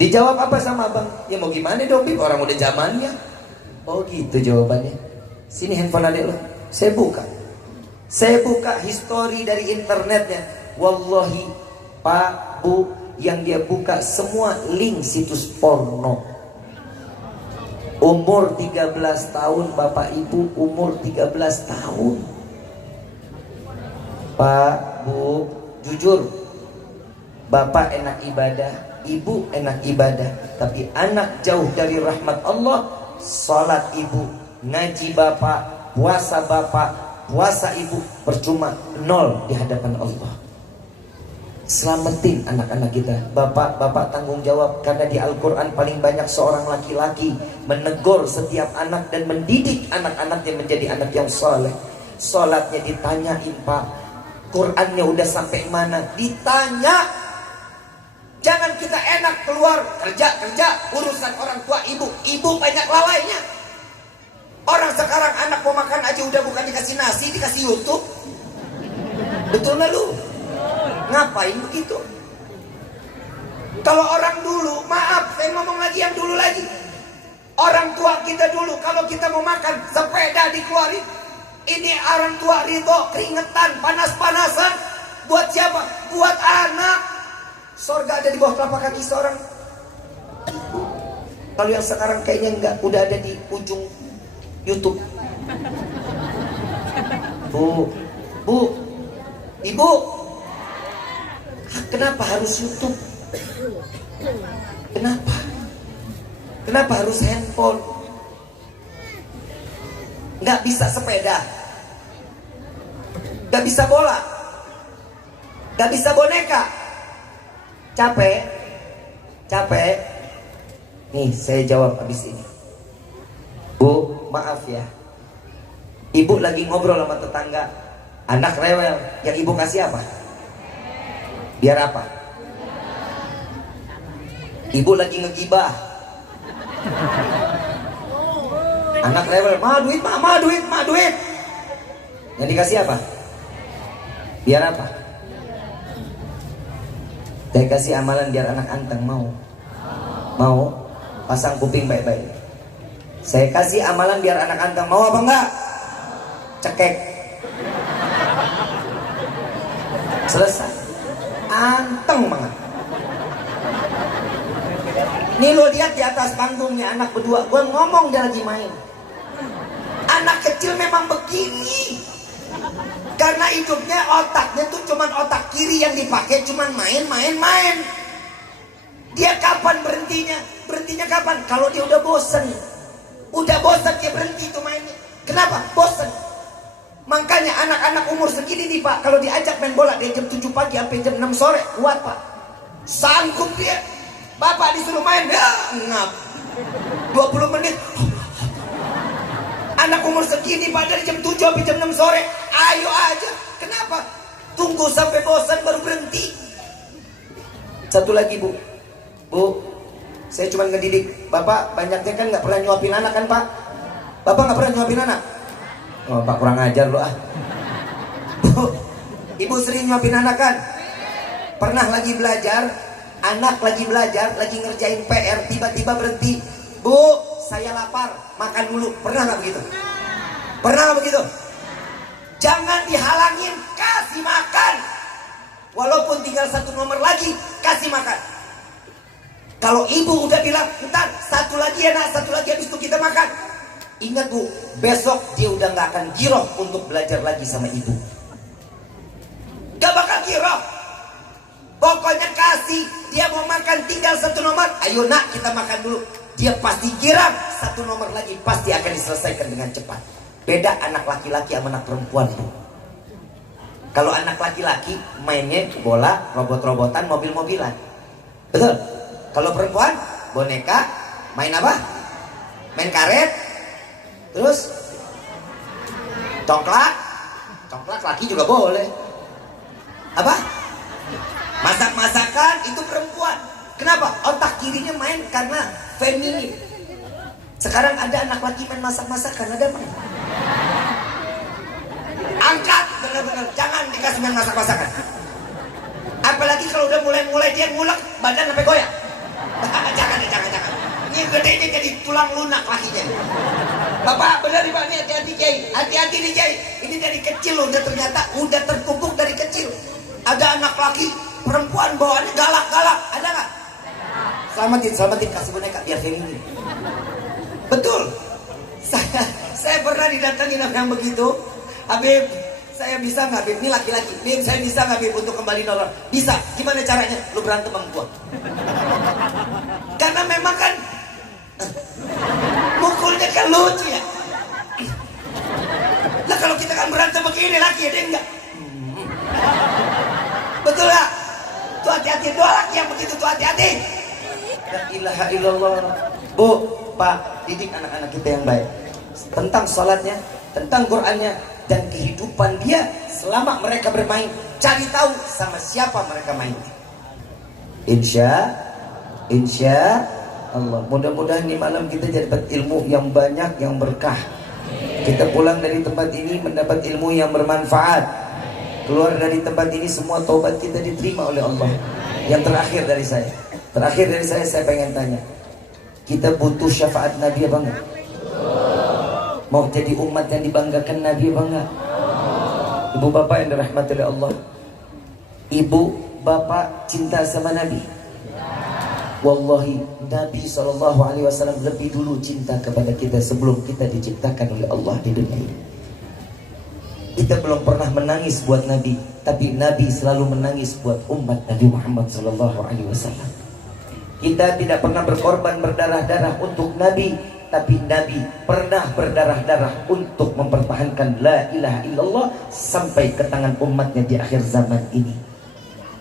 Dijawab apa sama abang? Ya mau gimana dong Bib, orang udah zamannya. Oh gitu jawabannya. Sini handphone adik lo. Saya buka histori dari internetnya. Wallahi Pak, Bu, yang dia buka semua link situs porno. Umur 13 tahun, Bapak Ibu umur 13 tahun. Pak, Bu, jujur, Bapak enak ibadah, Ibu enak ibadah, tapi anak jauh dari rahmat Allah. Salat Ibu, ngaji Bapak, puasa Bapak, puasa Ibu, percuma, nol di hadapan Allah. Selamatin anak-anak kita. Bapak tanggung jawab, karena di Al-Quran paling banyak seorang laki-laki menegur setiap anak dan mendidik anak-anaknya menjadi anak yang soleh. Salatnya ditanyain Pak, Qurannya udah sampai mana? Ditanya. Jangan kita enak keluar kerja urusan orang tua ibu banyak lalainya. Orang sekarang anak mau makan aja udah bukan dikasih nasi, dikasih YouTube. Betul nggak lu? Ngapain begitu? Kalau orang dulu, maaf saya ngomong lagi yang dulu lagi, orang tua kita dulu kalau kita mau makan sepeda dikeluarin. Ini orang tua ridho, keringetan, panas-panasan. Buat siapa? Buat anak. Sorga ada di bawah telapak kaki seorang. Kalau yang sekarang kayaknya enggak, udah ada di ujung YouTube. Bu, Ibu, kenapa harus YouTube? Kenapa harus handphone? Nggak bisa sepeda, nggak bisa bola, nggak bisa boneka. Capek. Nih saya jawab habis ini. Bu, maaf ya, Ibu lagi ngobrol sama tetangga, anak rewel, yang Ibu kasih apa? Biar apa? Ibu lagi ngegibah, anak rewel, ma duit. Yang dikasih apa? Biar apa? Saya kasih amalan biar anak anteng mau. pasang kuping baik-baik. Saya kasih amalan biar anak anteng, mau apa enggak? Cekek. Selesai. Anteng banget. Nih lo lihat di atas panggungnya anak berdua, gue ngomong dia lagi main. Anak kecil memang begini. Karena hidupnya otaknya tuh cuman otak kiri yang dipakai, cuman main. Dia kapan berhentinya? Berhentinya kapan? Kalau dia udah bosen. Udah bosen dia berhenti itu mainnya. Kenapa? Bosen. Makanya anak-anak umur segini nih Pak, kalau diajak main bola dari jam 7 pagi sampai jam 6 sore, kuat Pak. Sanggup dia. Bapak disuruh main, ya ngap. 20 menit. Anak umur segini Pak, dari jam 7 sampai jam 6 sore, ayo aja. Kenapa? Tunggu sampai bosan baru berhenti. Satu lagi Bu, saya cuma ngedidik. Bapak banyaknya kan nggak pernah nyuapin anak kan Pak? Bapak nggak pernah nyuapin anak? Oh Pak kurang ajar lo ah. Bu, Ibu sering nyuapin anak kan? Pernah lagi belajar, anak lagi belajar, lagi ngerjain PR, tiba-tiba berhenti. Bu, saya lapar, makan dulu. Pernah nggak begitu? Pernah nggak begitu? Jangan dihalangin, kasih makan. Walaupun tinggal satu nomor lagi, kasih makan. Kalau ibu udah bilang, ntar satu lagi ya nak, satu lagi habis itu kita makan. Ingat Bu, besok dia udah nggak akan giroh untuk belajar lagi sama ibu. Gak bakal giroh. Pokoknya kasih, dia mau makan tinggal satu nomor, ayo nak kita makan dulu. Dia pasti girang, satu nomor lagi pasti akan diselesaikan dengan cepat. Beda anak laki-laki sama anak perempuan Bu. Kalau anak laki-laki mainnya bola, robot-robotan, mobil-mobilan. Betul? Kalau perempuan, boneka, main apa? Main karet, terus congklak. Congklak laki juga boleh. Apa? Masak-masakan itu perempuan. Kenapa? Otak kirinya main karena feminin. Sekarang ada anak laki main masak-masakan, ada apa? Angkat, benar-benar jangan dikasih main masak-masakan. Apalagi kalau udah mulai dia ngulek, badan sampai goyang. Jangan. Ini gedenya jadi tulang lunak lakinya. Bapak benar nih Pak, ini hati-hati Kiai. Hati-hati nih Kiai. Ini dari kecil udah ternyata udah terpupuk dari kecil. Ada anak laki perempuan bawaannya galak-galak, ada nggak? Selamatin kasih boneka biar feminin. Betul. Saya pernah didatangi yang begitu. Habib, saya bisa nggak Habib? Ini laki-laki. Habib, saya bisa nggak Habib untuk kembali normal? Bisa. Gimana caranya? Lu berantem sama gua. Karena memang kan mukulnya kan lucu ya. Lah kalau kita kan berantem begini laki ya dia enggak. Betul lah. Tuh hati-hati, doa laki yang begitu tuh hati-hati. La ilaha illallah. Bu, Pak, didik anak-anak kita yang baik tentang sholatnya, tentang Qur'annya, dan kehidupan dia selama mereka bermain. Cari tahu sama siapa mereka main. Insya Allah. Mudah-mudahan di malam kita dapat ilmu yang banyak, yang berkah. Kita pulang dari tempat ini mendapat ilmu yang bermanfaat. Keluar dari tempat ini semua taubat kita diterima oleh Allah. Yang terakhir dari saya pengen tanya, kita butuh syafaat Nabi apa enggak? Mau jadi umat yang dibanggakan Nabi apa enggak? Ibu bapak yang dirahmati oleh Allah, ibu bapak cinta sama Nabi? Wallahi Nabi SAW lebih dulu cinta kepada kita sebelum kita diciptakan oleh Allah di dunia ini. Kita belum pernah menangis buat Nabi, tapi Nabi selalu menangis buat umat Nabi Muhammad SAW. Kita tidak pernah berkorban berdarah-darah untuk Nabi, tapi Nabi pernah berdarah-darah untuk mempertahankan la ilaha illallah sampai ke tangan umatnya di akhir zaman ini.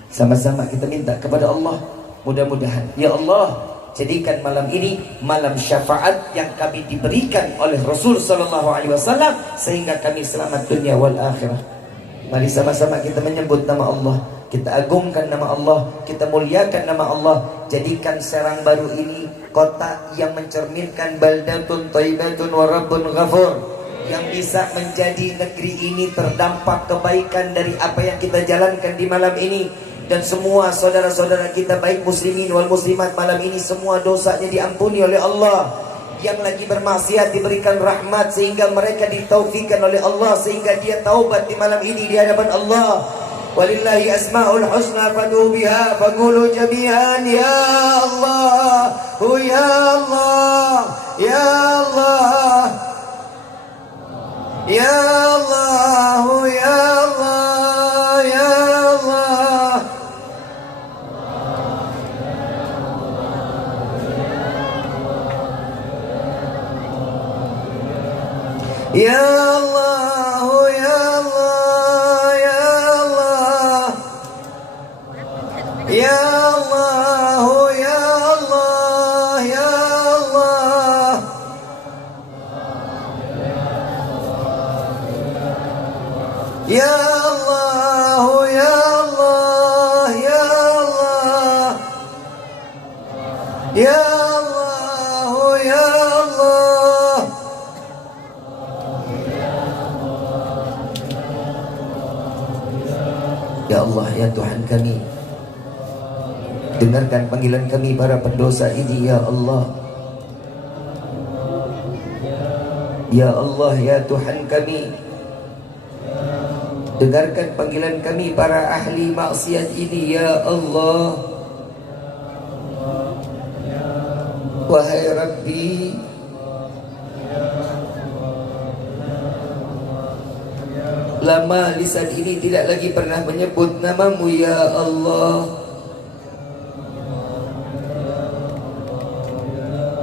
Sama-sama kita minta kepada Allah, mudah-mudahan ya Allah jadikan malam ini malam syafaat yang kami diberikan oleh Rasul SAW sehingga kami selamat dunia wal akhirah. Mari sama-sama kita menyebut nama Allah, kita agungkan nama Allah, kita muliakan nama Allah. Jadikan Serang Baru ini kota yang mencerminkan baldatun thayyibatun wa rabbun ghafur, yang bisa menjadi negeri ini terdampak kebaikan dari apa yang kita jalankan di malam ini. Dan semua saudara-saudara kita baik muslimin wal muslimat malam ini semua dosanya diampuni oleh Allah. Yang lagi bermaksiat diberikan rahmat sehingga mereka ditaufikkan oleh Allah sehingga dia taubat di malam ini di hadapan Allah. Walillahi asmaul husna fad'u biha faqulu jami'an ya Allah ya Allah ya Allah ya Allah ya Allah ya Allah. Ya Allah, ya Allah, ya Allah. Ya Allah, ya Allah, ya Allah. Ya Allah, ya Allah, ya Allah. Ya Allah, ya Allah. Ya Allah, ya Tuhan kami, dengarkan panggilan kami para pendosa ini ya Allah. Ya Allah, ya Tuhan kami, dengarkan panggilan kami para ahli maksiat ini ya Allah. Wahai Rabbi, lama lisan ini tidak lagi pernah menyebut namamu ya Allah.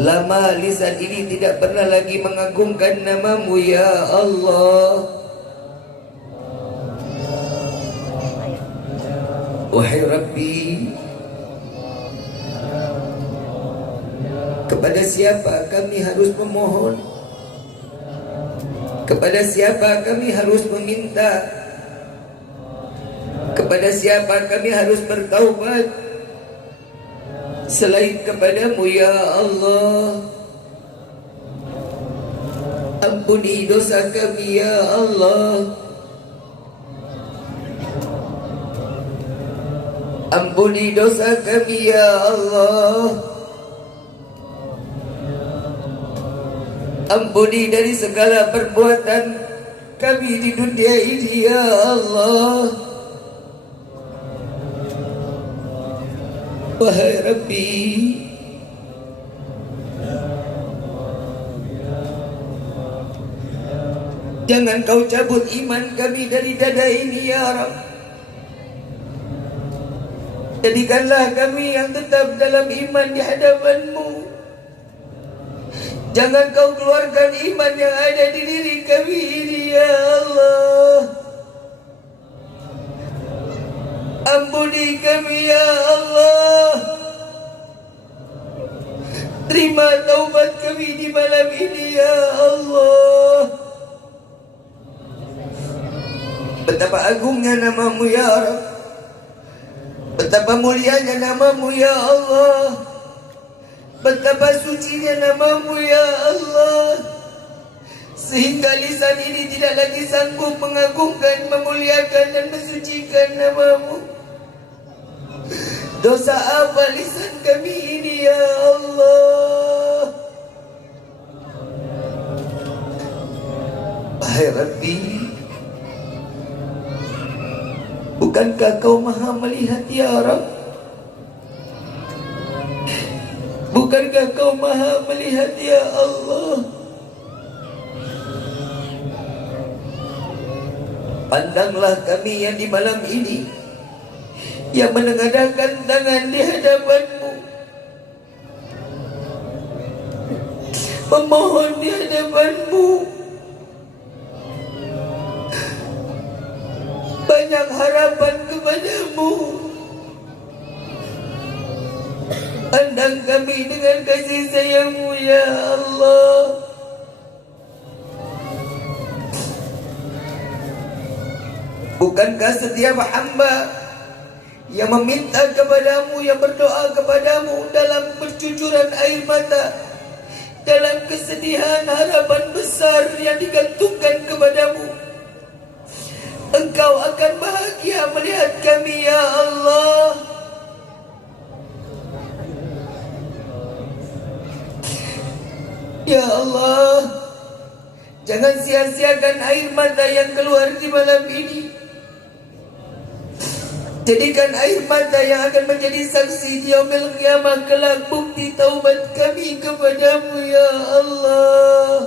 Lama lisan ini tidak pernah lagi mengagungkan namamu ya Allah. Wahai Rabbi, kepada siapa kami harus memohon? Kepada siapa kami harus meminta? Kepada siapa kami harus bertaubat selain kepadamu ya Allah? Ampuni dosa kami ya Allah. Ampuni dosa kami ya Allah. Ampuni dari segala perbuatan kami di dunia ini ya Allah. Wahai Rabbi, jangan kau cabut iman kami dari dada ini ya Rabb. Jadikanlah kami yang tetap dalam iman di hadapan-Mu. Jangan kau keluarkan iman yang ada di diri kami ini ya Allah. Ampuni kami ya Allah. Terima taubat kami di malam ini ya Allah. Betapa agungnya namamu ya Rabb. Betapa mulianya namamu ya Allah. Betapa sucinya namamu ya Allah. Sehingga lisan ini tidak lagi sanggup mengagungkan, memuliakan dan mensucikan namamu. Dosa apa lisan kami ini ya Allah? Wahai Rabbi, bukankah kau maha melihat ya Rabb? Bukankah kau maha melihat ya Allah? Pandanglah kami yang di malam ini, yang menengadahkan tangan di hadapan-Mu, memohon di hadapan-Mu, banyak harapan kepada-Mu. Pandang kami dengan kasih sayang-Mu ya Allah. Bukankah setiap hamba yang meminta kepadamu, yang berdoa kepadamu dalam bercucuran air mata, dalam kesedihan harapan besar yang digantungkan kepadamu, Engkau akan bahagia melihat kami ya Allah. Ya Allah, jangan sia-siakan air mata yang keluar di malam ini. Jadikan air mata yang akan menjadi saksi di yaumil qiyamah kelak bukti taubat kami kepadamu ya Allah.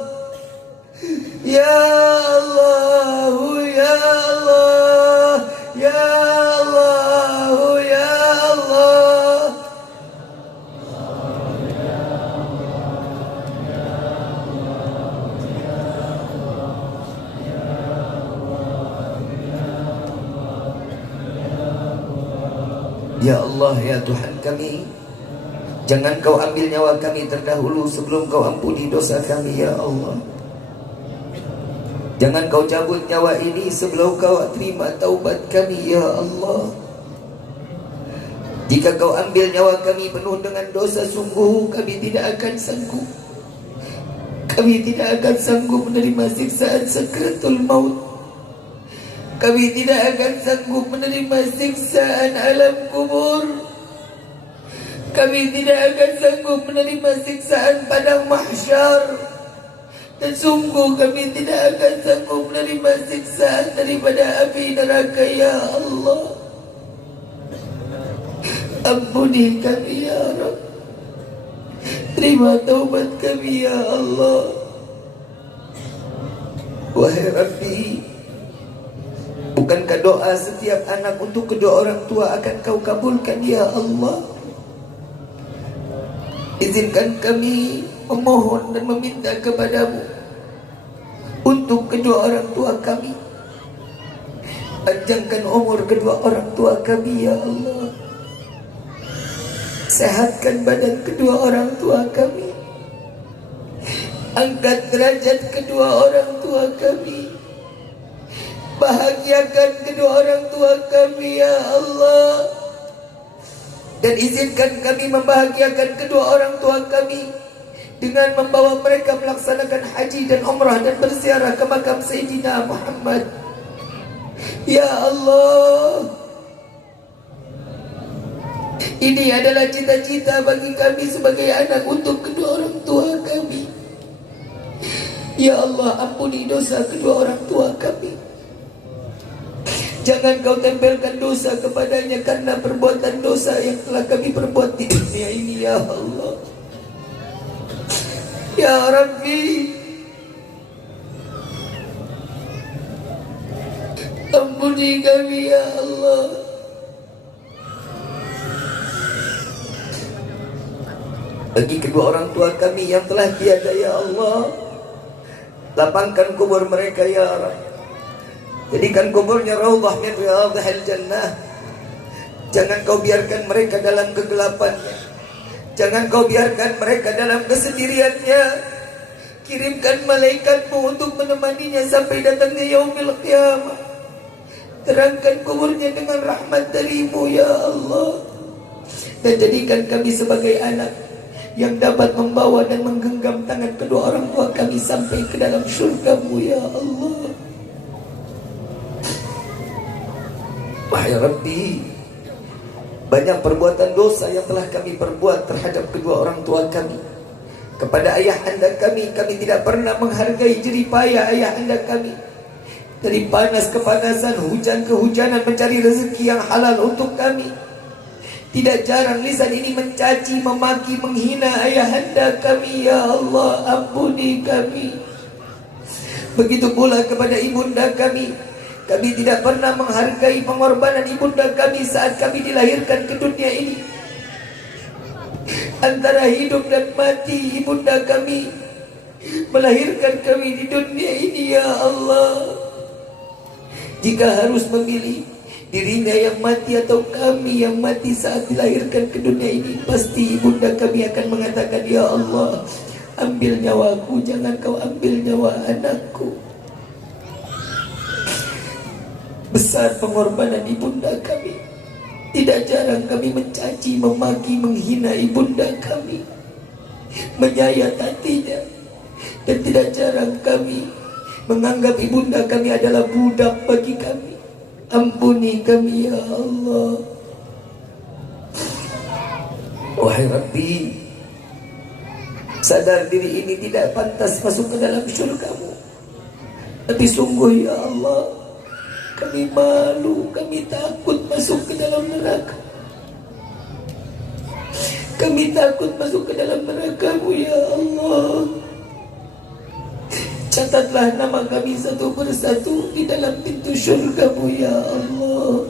Ya Allah, ya Allah, ya Allah, ya Allah. Ya Allah, ya Tuhan kami, jangan kau ambil nyawa kami terdahulu sebelum kau ampuni dosa kami ya Allah. Jangan kau cabut nyawa ini sebelum kau terima taubat kami ya Allah. Jika kau ambil nyawa kami penuh dengan dosa, sungguh kami tidak akan sanggup. Kami tidak akan sanggup menerima siksaan sakratul maut. Kami tidak akan sanggup menerima siksaan alam kubur. Kami tidak akan sanggup menerima siksaan padang mahsyar. Dan sungguh kami tidak akan sanggup menerima siksaan daripada api neraka ya Allah. Ampuni kami ya Rabb. Terima taubat kami ya Allah. Wahai Rabbi, bukankah doa setiap anak untuk kedua orang tua akan kau kabulkan ya Allah? Izinkan kami memohon dan meminta kepadamu untuk kedua orang tua kami. Panjangkan umur kedua orang tua kami ya Allah. Sehatkan badan kedua orang tua kami. Angkat derajat kedua orang tua kami. Bahagiakan kedua orang tua kami ya Allah. Dan izinkan kami membahagiakan kedua orang tua kami dengan membawa mereka melaksanakan haji dan umrah dan berziarah ke makam Sayyidina Muhammad. Ya Allah, ini adalah cita-cita bagi kami sebagai anak untuk kedua orang tua kami. Ya Allah, ampuni dosa kedua orang tua kami. Jangan kau tempelkan dosa kepadanya karena perbuatan dosa yang telah kami perbuat di dunia ini ya Allah. Ya Rabbi, ampuni kami ya Allah. Bagi kedua orang tua kami yang telah tiada ya Allah, lapangkan kubur mereka ya Rabbi. Jadikan kuburnya raudhah min riyadhil jannah. Jangan kau biarkan mereka dalam kegelapannya. Jangan kau biarkan mereka dalam kesendiriannya. Kirimkan malaikatmu untuk menemaninya sampai datangnya yaumil qiyamah. Terangkan kuburnya dengan rahmat darimu ya Allah. Dan jadikan kami sebagai anak yang dapat membawa dan menggenggam tangan kedua orang tua kami sampai ke dalam syurga-Mu ya Allah. Wahai Rabbi, banyak perbuatan dosa yang telah kami perbuat terhadap kedua orang tua kami. Kepada ayah anda kami tidak pernah menghargai jerih payah ayah anda kami. Dari panas kepanasan, hujan kehujanan mencari rezeki yang halal untuk kami. Tidak jarang lisan ini mencaci, memaki, menghina ayah anda kami. Ya Allah, ampuni kami. Begitu pula kepada ibunda kami. Kami tidak pernah menghargai pengorbanan ibunda kami saat kami dilahirkan ke dunia ini. Antara hidup dan mati ibunda kami melahirkan kami di dunia ini ya Allah. Jika harus memilih dirinya yang mati atau kami yang mati saat dilahirkan ke dunia ini, pasti ibunda kami akan mengatakan, ya Allah, ambil nyawaku, jangan kau ambil nyawa anakku. Besar pengorbanan ibunda kami. Tidak jarang kami mencaci, memaki, menghina ibunda kami, menyayat hatinya. Dan tidak jarang kami menganggap ibunda kami adalah budak bagi kami. Ampuni kami ya Allah. Wahai Rabbi, sadar diri ini tidak pantas masuk ke dalam syurga-Mu. Tapi sungguh ya Allah, kami malu, kami takut masuk ke dalam neraka. Kami takut masuk ke dalam neraka-Mu ya Allah. Catatlah nama kami satu persatu di dalam pintu syurga-Mu ya Allah.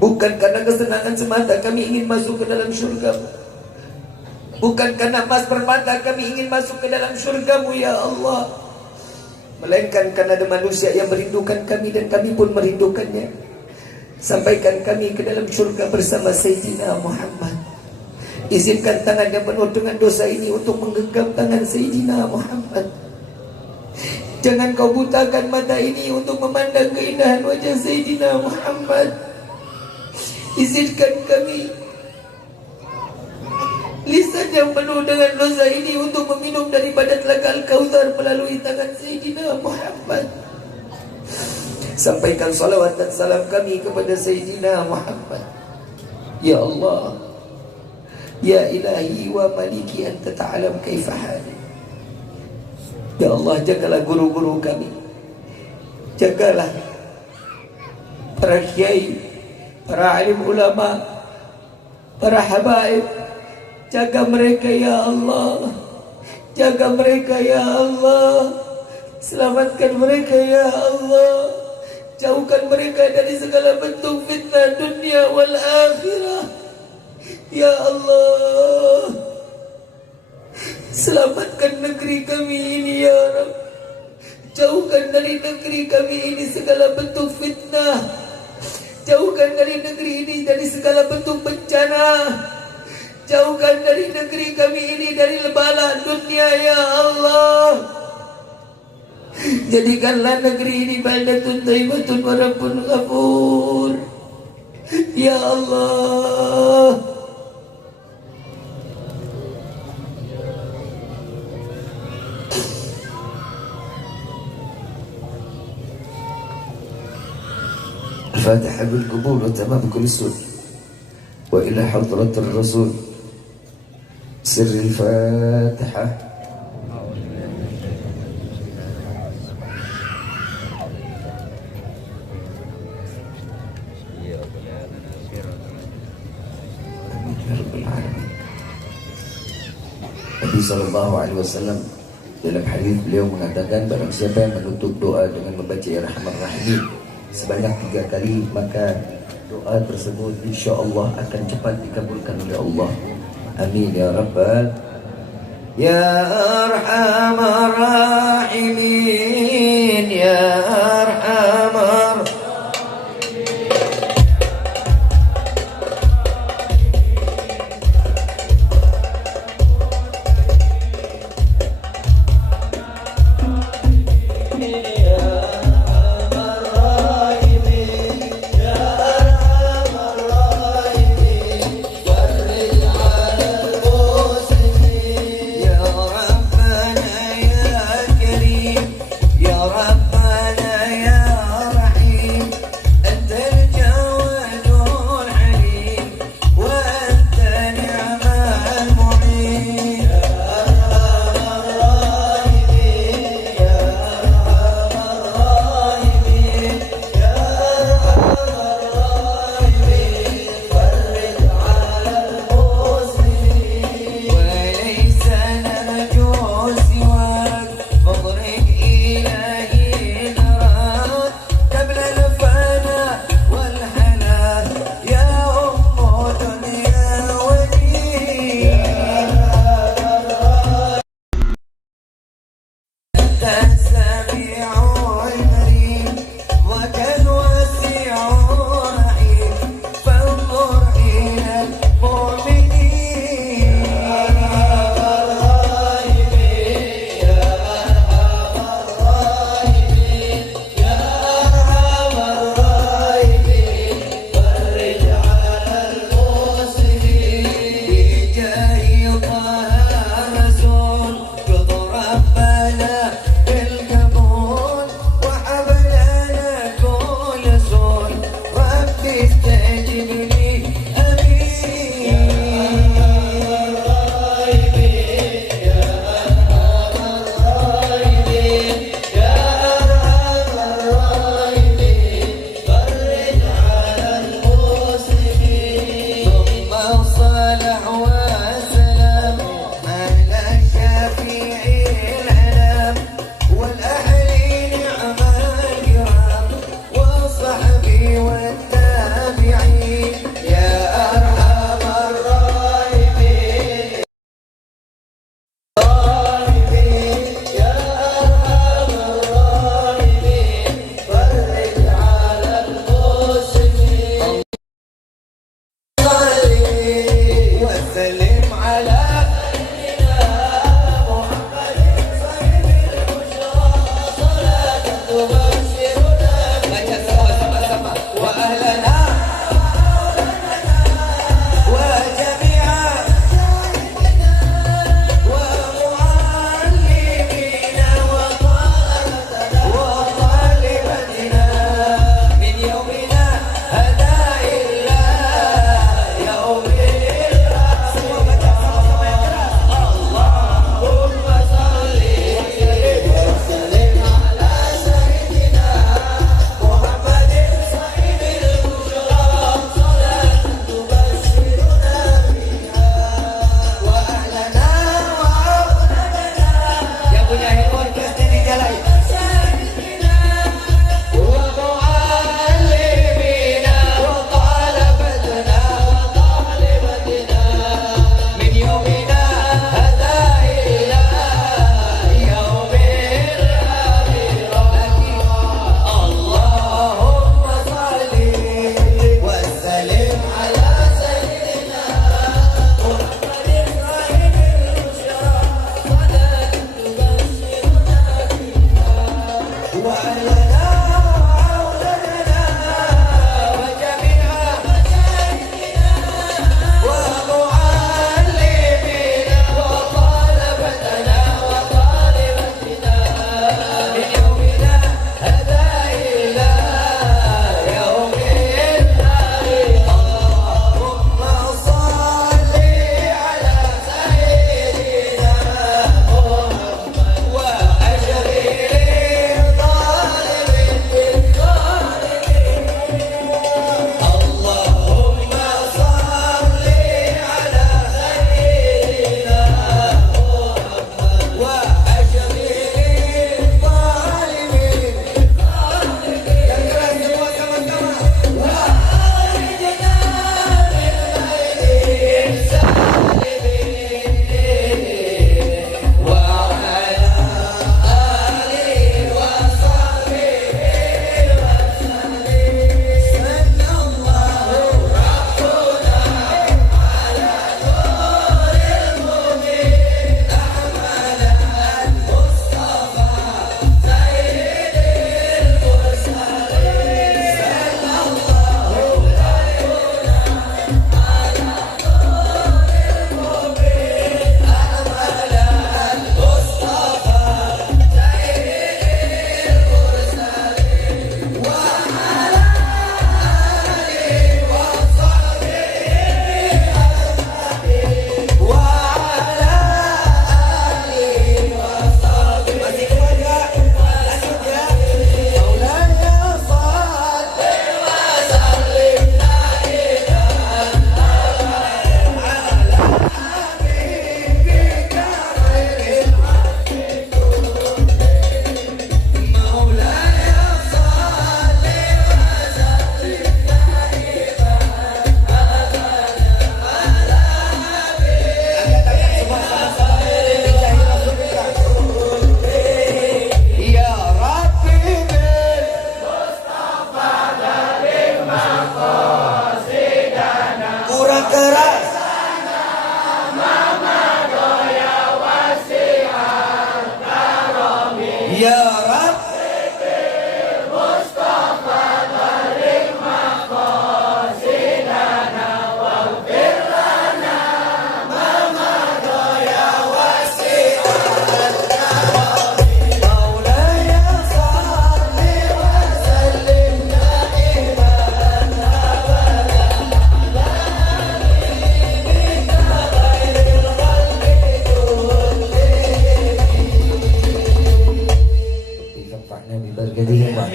Bukan karena kesenangan semata kami ingin masuk ke dalam syurga-Mu. Bukan karena emas permata kami ingin masuk ke dalam syurga-Mu ya Allah. Melainkan karena ada manusia yang merindukan kami dan kami pun merindukannya. Sampaikan kami ke dalam syurga bersama Sayyidina Muhammad. Izinkan tangan yang penuh dengan dosa ini untuk menggenggam tangan Sayyidina Muhammad. Jangan kau butakan mata ini untuk memandang keindahan wajah Sayyidina Muhammad. Izinkan kami lisan yang penuh dengan dosa ini untuk meminum daripada telaga Al-Kautsar melalui tangan Sayyidina Muhammad. Sampaikan salawat dan salam kami kepada Sayyidina Muhammad. Ya Allah, Ya ilahi wa maliki anta ta'alam kaifa hali. Ya Allah, jagalah guru-guru kami, jagalah para kiai, para alim ulama, para habaib. Jaga mereka ya Allah, jaga mereka ya Allah. Selamatkan mereka ya Allah. Jauhkan mereka dari segala bentuk fitnah dunia wal akhirah ya Allah. Selamatkan negeri kami ini ya Rabb. Jauhkan dari negeri kami ini segala bentuk fitnah. Jauhkan dari negeri ini dari segala bentuk bencana. Jauhkan dari negeri kami ini dari bala dunia ya Allah. Jadikanlah negeri ini baldatun thayyibatun wa rabbun ghafur ya Allah. الفاتحة بالقبول وتمام كل سوء وإلى حضرة الرسول سر الفاتحة. Nabi sallallahu alaihi wasallam dalam hadis beliau mengatakan, barang siapa yang menutup doa dengan membaca ya Rahman Rahim sebanyak 3 kali, maka doa tersebut insyaallah akan cepat dikabulkan oleh Allah. Amin ya rabbal ya arhamar rahimin ya arhamar.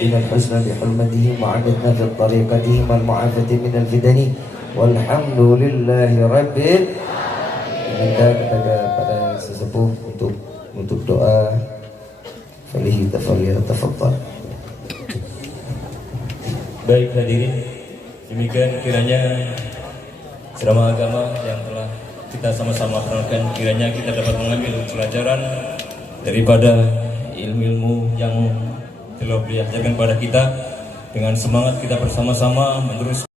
إلى الحسنى بحرمتهم وعدتنا في طريقتهم المعافاة من الفتن والحمد لله رب minta kepada para sesepuh untuk doa. Falyatafaddal. Baik hadirin, demikian kiranya ceramah agama yang telah kita sama-sama renungkan, kiranya kita dapat mengambil pelajaran daripada ilmu-ilmu yang telah beliau ajarkan kepada kita. Dengan semangat kita bersama-sama menerus